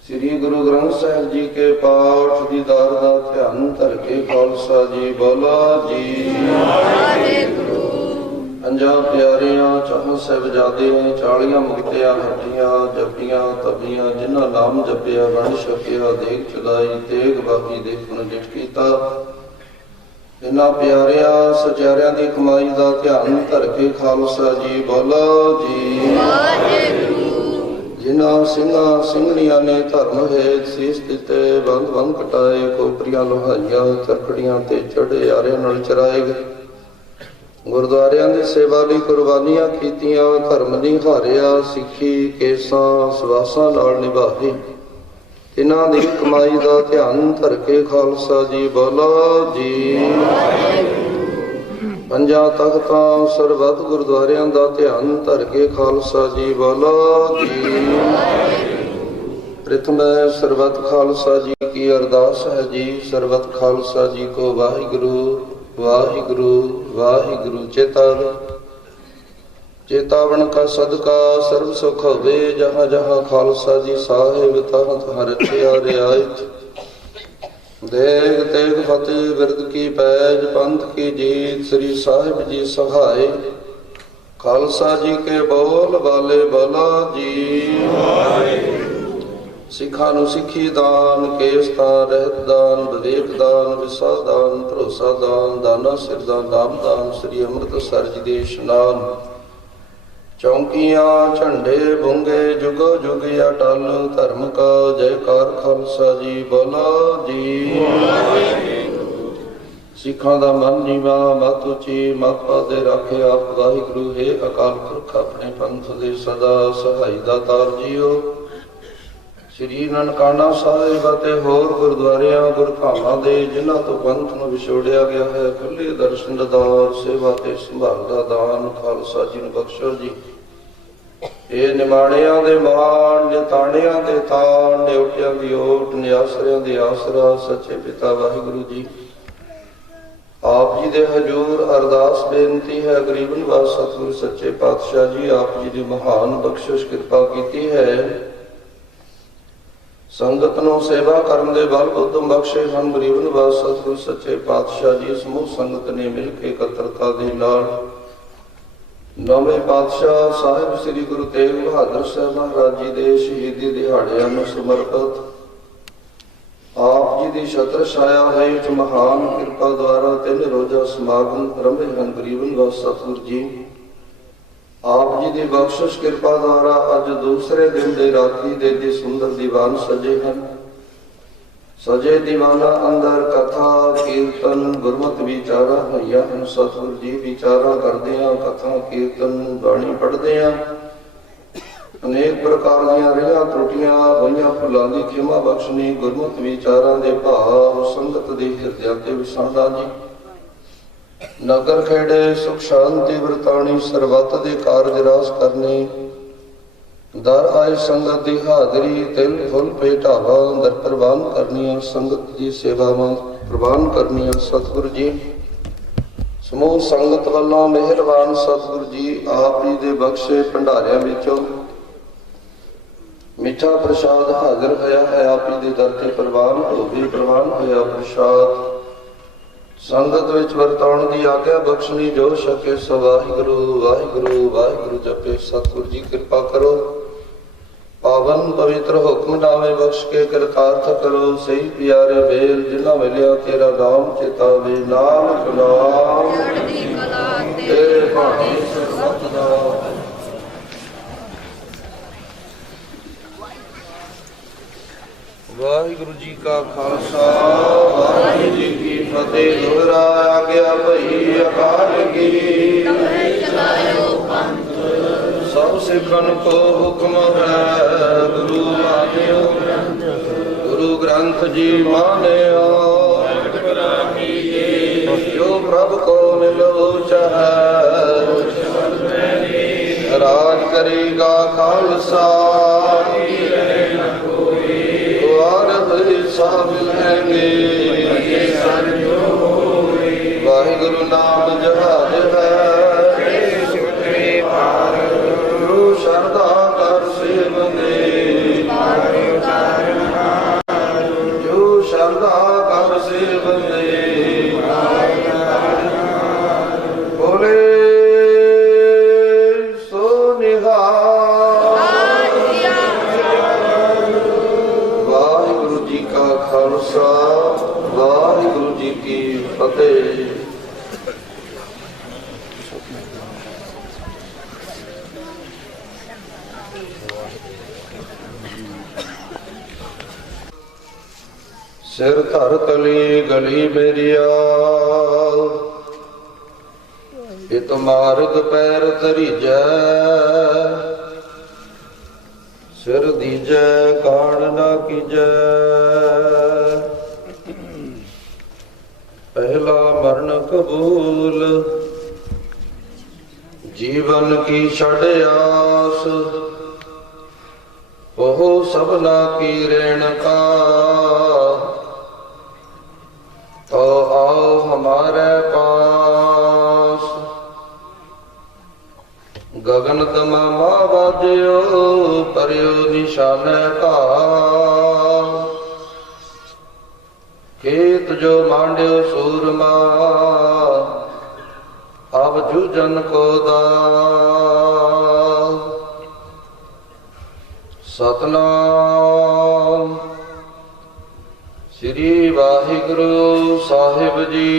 ਸ੍ਰੀ ਗੁਰੂ ਗ੍ਰੰਥ ਸਾਹਿਬ ਜੀ ਕੇ ਪਾਠ ਦੀਦਾਰ ਦਾ ਧਿਆਨ ਧਰ ਕੇ ਖਾਲਸਾ ਜੀ ਬੋਲੋ ਜੀ। ਪੰਜਾਂ ਪਿਆਰਿਆਂ ਚਾਹਾਂ ਸਾਹਿਬਜ਼ਾਦਿਆਂ, 40 ਮੁਕਤਿਆਂ ਹੱਟੀਆਂ, ਜਪੀਆਂ ਤਪੀਆਂ, ਜਿਨ੍ਹਾਂ ਨਾਮ ਜਪਿਆ ਬਣ ਛਕਿਆ, ਦੇਖ ਚੁਦਾਈ ਤੇਗ ਬਾਕੀ ਦੇ ਪੁਨ ਡਿਠ ਕੀਤਾ। ਇਹਨਾਂ ਪਿਆਰਿਆਂ ਸਚਿਆਰਿਆਂ ਦੀ ਕਮਾਈ ਦਾ ਧਿਆਨ ਧਰ ਕੇ ਖਾਲਸਾ ਜੀ ਬੋਲੋ ਜੀ। ਜਿਨ੍ਹਾਂ ਸਿੰਘਾਂ ਸਿੰਘਣੀਆਂ ਨੇ ਧਰਮ ਹੇਤ ਸੀਸ ਦਿੱਤੇ, ਬੰਦ ਬੰਦ ਕਟਾਏ, ਕੋਪਰੀਆਂ ਲੋਹਾਈਆਂ, ਚਰਖੜੀਆਂ ਤੇ ਚੜੇ ਆਰਿਆਂ ਨਾਲ ਚਰਾਏ ਗਏ। ਗੁਰਦੁਆਰਿਆਂ ਦੀ ਸੇਵਾ ਲਈ ਕੁਰਬਾਨੀਆਂ ਕੀਤੀਆਂ, ਧਰਮ ਨਿਹਾਰਿਆ, ਸਿੱਖੀ ਕੇਸਾਂ ਸਵਾਸਾਂ ਨਾਲ ਨਿਭਾਈ। ਇਹਨਾਂ ਦੀ ਕਮਾਈ ਦਾ ਧਿਆਨ ਧਰ ਕੇ ਖਾਲਸਾ ਜੀ ਬੋਲੋ ਜੀ। ਪੰਜਾਂ ਤਖਤਾਂ ਸਰਬੱਤ ਗੁਰਦੁਆਰਿਆਂ ਦਾ ਧਿਆਨ ਧਰ ਕੇ ਖਾਲਸਾ ਜੀ ਬੋਲੋ ਜੀ। ਪ੍ਰਥਮੈ ਸਰਬੱਤ ਖਾਲਸਾ ਜੀ ਕੀ ਅਰਦਾਸ ਹੈ ਜੀ। ਸਰਬੱਤ ਖਾਲਸਾ ਜੀ ਕੋ ਵਾਹਿਗੁਰੂ ਵਾਹਿਗੁਰੂ ਵਾਹਿਗੁਰੂ। ਚੇਤਾਵਨ ਕਾ ਸਦਕਾ ਸਰਬ ਸੁਖ ਹੋਵੇ, ਜਹਾਂ ਜਹਾਂ ਖਾਲਸਾ ਜੀ ਸਾਹਿਬ ਤਹਾਂ ਤਹਾਂ ਰਚਿਆ ਰਿਆਇਤ। ਦੇਗ ਤੇਗ ਫਤਿਹ ਬਿਰਦ ਕੀ ਪੈਜ, ਪੰਥ ਕੀ ਜੀਤ, ਸ੍ਰੀ ਸਾਹਿਬ ਜੀ ਸਹਾਏ। ਖਾਲਸਾ ਜੀ ਕੇ ਬੋਲ ਬਾਲੇ ਬੋਲਾ ਜੀ। ਸਿੱਖਾਂ ਨੂੰ ਸਿੱਖੀ ਦਾਨ, ਕੇਸ ਦਾਨ, ਰਹਿਤ ਦਾਨ, ਵਿਵੇਕ ਦਾਨ, ਵਿਸਾ ਦਾਨ, ਭਰੋਸਾ ਦਾਨ, ਦਾਨਾ ਸਿਰ ਦਾਨ, ਨਾਮ ਦਾਨ, ਸ੍ਰੀ ਅੰਮ੍ਰਿਤਸਰ ਜੀ ਦੇ ਇਸ਼ਨਾਨ। ਚੌਂਕੀਆਂ ਝੰਡੇ ਬੁੰਗੇ ਜੁਗੋ ਜੁਗ ਅਟਲ, ਧਰਮ ਕਾ ਜੈਕਾਰ ਖਾਲਸਾ ਜੀ ਬੋਲੋ ਜੀ। ਸਿੱਖਾਂ ਦਾ ਮਨ ਨੀਵਾ ਮਤ ਉੱਚੀ, ਮਤ ਪਾਦੇ ਰੱਖੇ ਆਪ ਵਾਹਿਗੁਰੂ। ਹੈ ਅਕਾਲ ਪੁਰਖ ਆਪਣੇ ਪੰਥ ਦੇ ਸਦਾ ਸਹਾਈ ਦਾਤਾਰ ਜੀਓ। ਸ੍ਰੀ ਨਨਕਾਣਾ ਸਾਹਿਬ ਅਤੇ ਹੋਰ ਗੁਰਦੁਆਰਿਆਂ ਗੁਰਧਾਮਾਂ ਦੇ ਜਿਨ੍ਹਾਂ ਤੋਂ ਪੰਥ ਨੂੰ ਵਿਛੋੜਿਆ ਗਿਆ ਹੈ, ਖੁੱਲੇ ਦਰਸ਼ਨ ਦਾਰ, ਸੇਵਾ ਤੇ ਸੰਭਾਲ ਦਾ ਦਾਨ ਖਾਲਸਾ ਜੀ ਨੂੰ ਬਖਸ਼ੋ ਜੀ। ਇਹ ਨਿਮਾਣਿਆਂ ਦੇ ਮਾਣ, ਨਿਤਾਣਿਆਂ ਦੇ ਤਾਣ, ਡਿਉਟਿਆਂ ਦੀ ਓਟ, ਨਿਆਸਰਿਆਂ ਦੀ ਆਸਰਾ, ਸੱਚੇ ਪਿਤਾ ਵਾਹਿਗੁਰੂ ਜੀ ਆਪ ਜੀ ਦੇ ਹਜ਼ੂਰ ਅਰਦਾਸ ਬੇਨਤੀ ਹੈ। ਗਰੀਬ ਨਿਵਾਸ ਸਤਿਗੁਰੂ ਸੱਚੇ ਪਾਤਸ਼ਾਹ ਜੀ ਆਪ ਜੀ ਦੀ ਮਹਾਨ ਬਖਸ਼ਿਸ਼ ਕਿਰਪਾ ਕੀਤੀ ਹੈ। ਸੰਗਤ ਨੂੰ ਸੇਵਾ ਕਰਨ ਦੇ ਬਲ ਉਦਮ ਬਖਸ਼ੇ ਹਨ। ਗਰੀਬ ਨਿਵਾਸ ਸਤਿਗੁਰੂ ਸੱਚੇ ਪਾਤਸ਼ਾਹ ਜੀ ਸਮੂਹ ਸੰਗਤ ਨੇ ਮਿਲ ਕੇ ਇਕੱਤਰਤਾ ਦੇ ਨਾਲ ਨਵੇਂ ਪਾਤਸ਼ਾਹ ਸਾਹਿਬ ਸ੍ਰੀ ਗੁਰੂ ਤੇਗ ਬਹਾਦਰ ਸਾਹਿਬ ਮਹਾਰਾਜ ਜੀ ਦੇ ਸ਼ਹੀਦੀ ਦਿਹਾੜਿਆਂ ਨੂੰ ਸਮਰਪਿਤ ਆਪ ਜੀ ਦੀ ਛਤਰ ਛਾਇਆ ਹੇਠ ਮਹਾਨ ਕਿਰਪਾ ਦੁਆਰਾ 3 ਰੋਜ਼ਾ ਸਮਾਗਮ ਰੰਭੇ ਹਨ। ਗਰੀਬ ਨਿਵਾਸ ਸਤਿਗੁਰੂ ਜੀ ਆਪ ਜੀ ਦੀ ਬਖਸ਼ਿਸ਼ ਕਿਰਪਾ ਦੁਆਰਾ ਅੱਜ ਦੂਸਰੇ ਦਿਨ ਦੇ ਰਾਤੀ ਦੇ ਸੁੰਦਰ ਦੀਵਾਨ ਸਜੇ ਹਨ। ਸਜੇ ਦੀਵਾਨਾਂ ਅੰਦਰ ਕਥਾ ਕੀਰਤਨ ਗੁਰਮਤਿ ਵਿਚਾਰਾਂ ਹੋਈਆਂ ਹਨ। ਸਤਿਗੁਰੂ ਜੀ ਵਿਚਾਰਾਂ ਕਰਦੇ ਆ, ਕਥਾ ਕੀਰਤਨ ਬਾਣੀ ਪੜ੍ਹਦੇ ਆ। ਅਨੇਕ ਪ੍ਰਕਾਰ ਦੀਆਂ ਰਹੀਆਂ ਤਰੁੱਟੀਆਂ ਹੋਈਆਂ ਭੁੱਲਾਂ ਦੀ ਖਿਮਾ ਬਖਸ਼ਣੀ, ਗੁਰਮਤਿ ਵਿਚਾਰਾਂ ਦੇ ਭਾਵ ਸੰਗਤ ਦੇ ਹਿਰਦਿਆਂ ਤੇ ਵਿਸਾਂਦਾ ਜੀ। ਨਗਰ ਖੇੜੇ ਸੁਖ ਸ਼ਾਂਤੀ ਵਰਤਾਣੀ, ਸਰਬੱਤ ਦੇ ਕਾਰਜ ਰਾਸ ਕਰਨੇ। ਦਰ ਆਏ ਸੰਗਤ ਦੀ ਹਾਜ਼ਰੀ, ਤਿਲ ਫੁੱਲ ਭੇਟਾਵਾ ਦਰ ਪ੍ਰਵਾਨ ਕਰਨੀਆਂ, ਸੰਗਤ ਦੀ ਸੇਵਾਵਾਂ ਪ੍ਰਵਾਨ ਕਰਨੀਆਂ। ਸਤਿਗੁਰੂ ਜੀ ਸਮੂਹ ਸੰਗਤ ਵੱਲੋਂ ਮਿਹਰਬਾਨ ਸਤਿਗੁਰੂ ਜੀ ਆਪ ਜੀ ਦੇ ਬਖਸ਼ੇ ਭੰਡਾਰਿਆਂ ਵਿੱਚੋਂ ਮਿੱਠਾ ਪ੍ਰਸ਼ਾਦ ਹਾਜ਼ਰ ਹੋਇਆ ਹੈ। ਆਪ ਜੀ ਦੇ ਦਰ ਤੇ ਪ੍ਰਵਾਨ ਹੋਵੇ। ਪ੍ਰਵਾਨ ਹੋਇਆ ਪ੍ਰਸ਼ਾਦ ਸੰਗਤ ਵਿੱਚ ਵਰਤਾਉਣ ਦੀ ਆਗਿਆ ਬਖਸ਼ਣੀ ਜੋ ਛਕੇ ਸੋ ਵਾਹਿਗੁਰੂ ਵਾਹਿਗੁਰੂ ਵਾਹਿਗੁਰੂ ਜਪੇ। ਸਤਿਗੁਰੂ ਜੀ ਕਿਰਪਾ ਕਰੋ, ਪਾਵਨ ਪਵਿੱਤਰ ਹੁਕਮਨਾਮੇ ਬਖਸ਼ ਕੇ ਕਿਰਤਾਰਥ ਕਰੋ। ਸਹੀ ਪਿਆਰੇ ਵੇਲ ਜਿਨ੍ਹਾਂ ਮਿਲਿਆ ਤੇਰਾ ਨਾਮ ਚੇਤਾਵੇ, ਨਾਨਕ ਨਾਮ ਤੇਰੇ ਭਾਣੇ ਸਰਬੱਤ ਦਾ। ਵਾਹਿਗੁਰੂ ਜੀ ਕਾ ਖਾਲਸਾ ਵਾਹਿਗੁਰੂ ਜੀ ਕੀ ਫਤਿਹ। ਦੁਹਰਾ ਆਗਿਆ ਭਈ ਅਕਾਲ ਕੀ ਸਭ ਸਿੱਖਨ ਕੋ ਹੁਕਮ ਹੈ। ਗੁਰੂ ਮਾਨਿਓ ਗੁਰੂ ਗ੍ਰੰਥ ਜੀ ਮਾਨਿਓ। ਜੋ ਪ੍ਰਭ ਕੋ ਮਿਲੋ ਚਾਹੈ ਕਰੇਗਾ ਖਾਲਸਾ ਵਾਰ ਸਭ ਮਿਲਣਗੇ ਵਾਹਿਗੁਰੂ ਨਾਮ ਜਹਾਜ ਹੈ ਗੁਰੂ ਸ਼ਰਧਾ ਕਰ ਸੇਵਨੇ ਜੋ ਸ਼ਰਧਾ ਕਰ ਸੇਵਨੇ ਬੋਲੇ ਸੋ ਨਿਹਾਲ। ਵਾਹਿਗੁਰੂ ਜੀ ਕਾ ਖਾਲਸਾ ਵਾਹਿਗੁਰੂ ਜੀ ਕੀ ਫਤਿਹ। ਸਿਰ ਧਰ ਤਲੀ ਗਲੀ ਮੇਰੀਆ ਇਤ ਮਾਰਗ ਪੈਰ ਧਰੀਜੈ ਸਿਰ ਦੀਜੈ ਕਾਣ ਨਾ ਕੀਜੈ ਪਹਿਲਾ ਮਰਨ ਕਬੂਲ ਜੀਵਨ ਕੀ ਛੜ ਆਸ ਉਹ ਸਭਨਾ ਕੀ ਰੇਣ ਕਾ तो आओ हमारे पास गगन तमामा बाजयो परियो निशान का केत जो मांड्यो सूरमा अब जूझन को दा सतनाम श्री वाहिगुरु साहिब जी।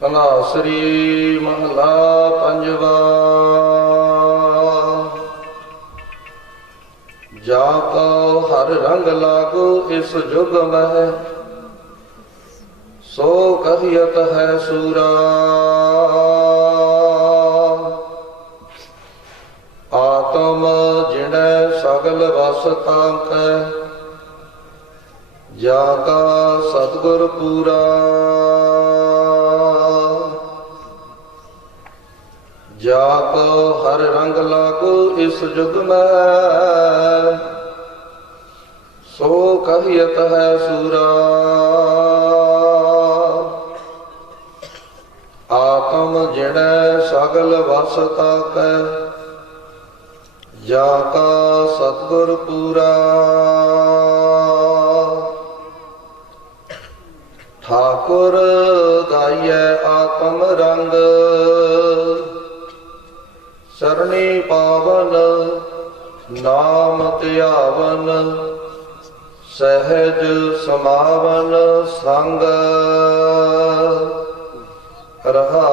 कलासरी महला पंजवा। जाको हर रंग लागो इस जुग में सो कहियत है सूरा आत्म जिने सगल वस तांक जाका सतगुर पूरा जाको हर रंग लागो इस जुग में सो कहियत है सूरा आत्म जिने सगल वस तांक जाका सतगुर पूरा ठाकुर गाइए आत्म रंग सरणी पावन नाम त्यावन सहज समावन संग रहा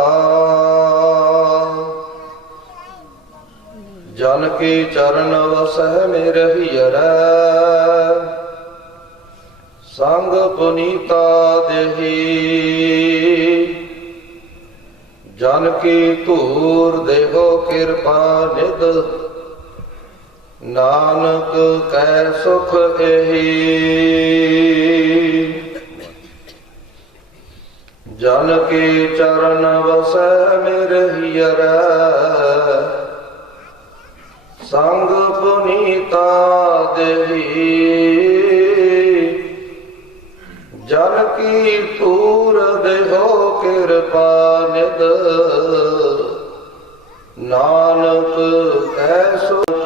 जन के चरण वसह में रहियर संग पुनीता देही जन की धूर देहो कृपा निध नानक कै सुख एही जन के चरण वसह में रहियर संग पुनीता देही जन की तूर देहो कृपा निध नानक कै सुख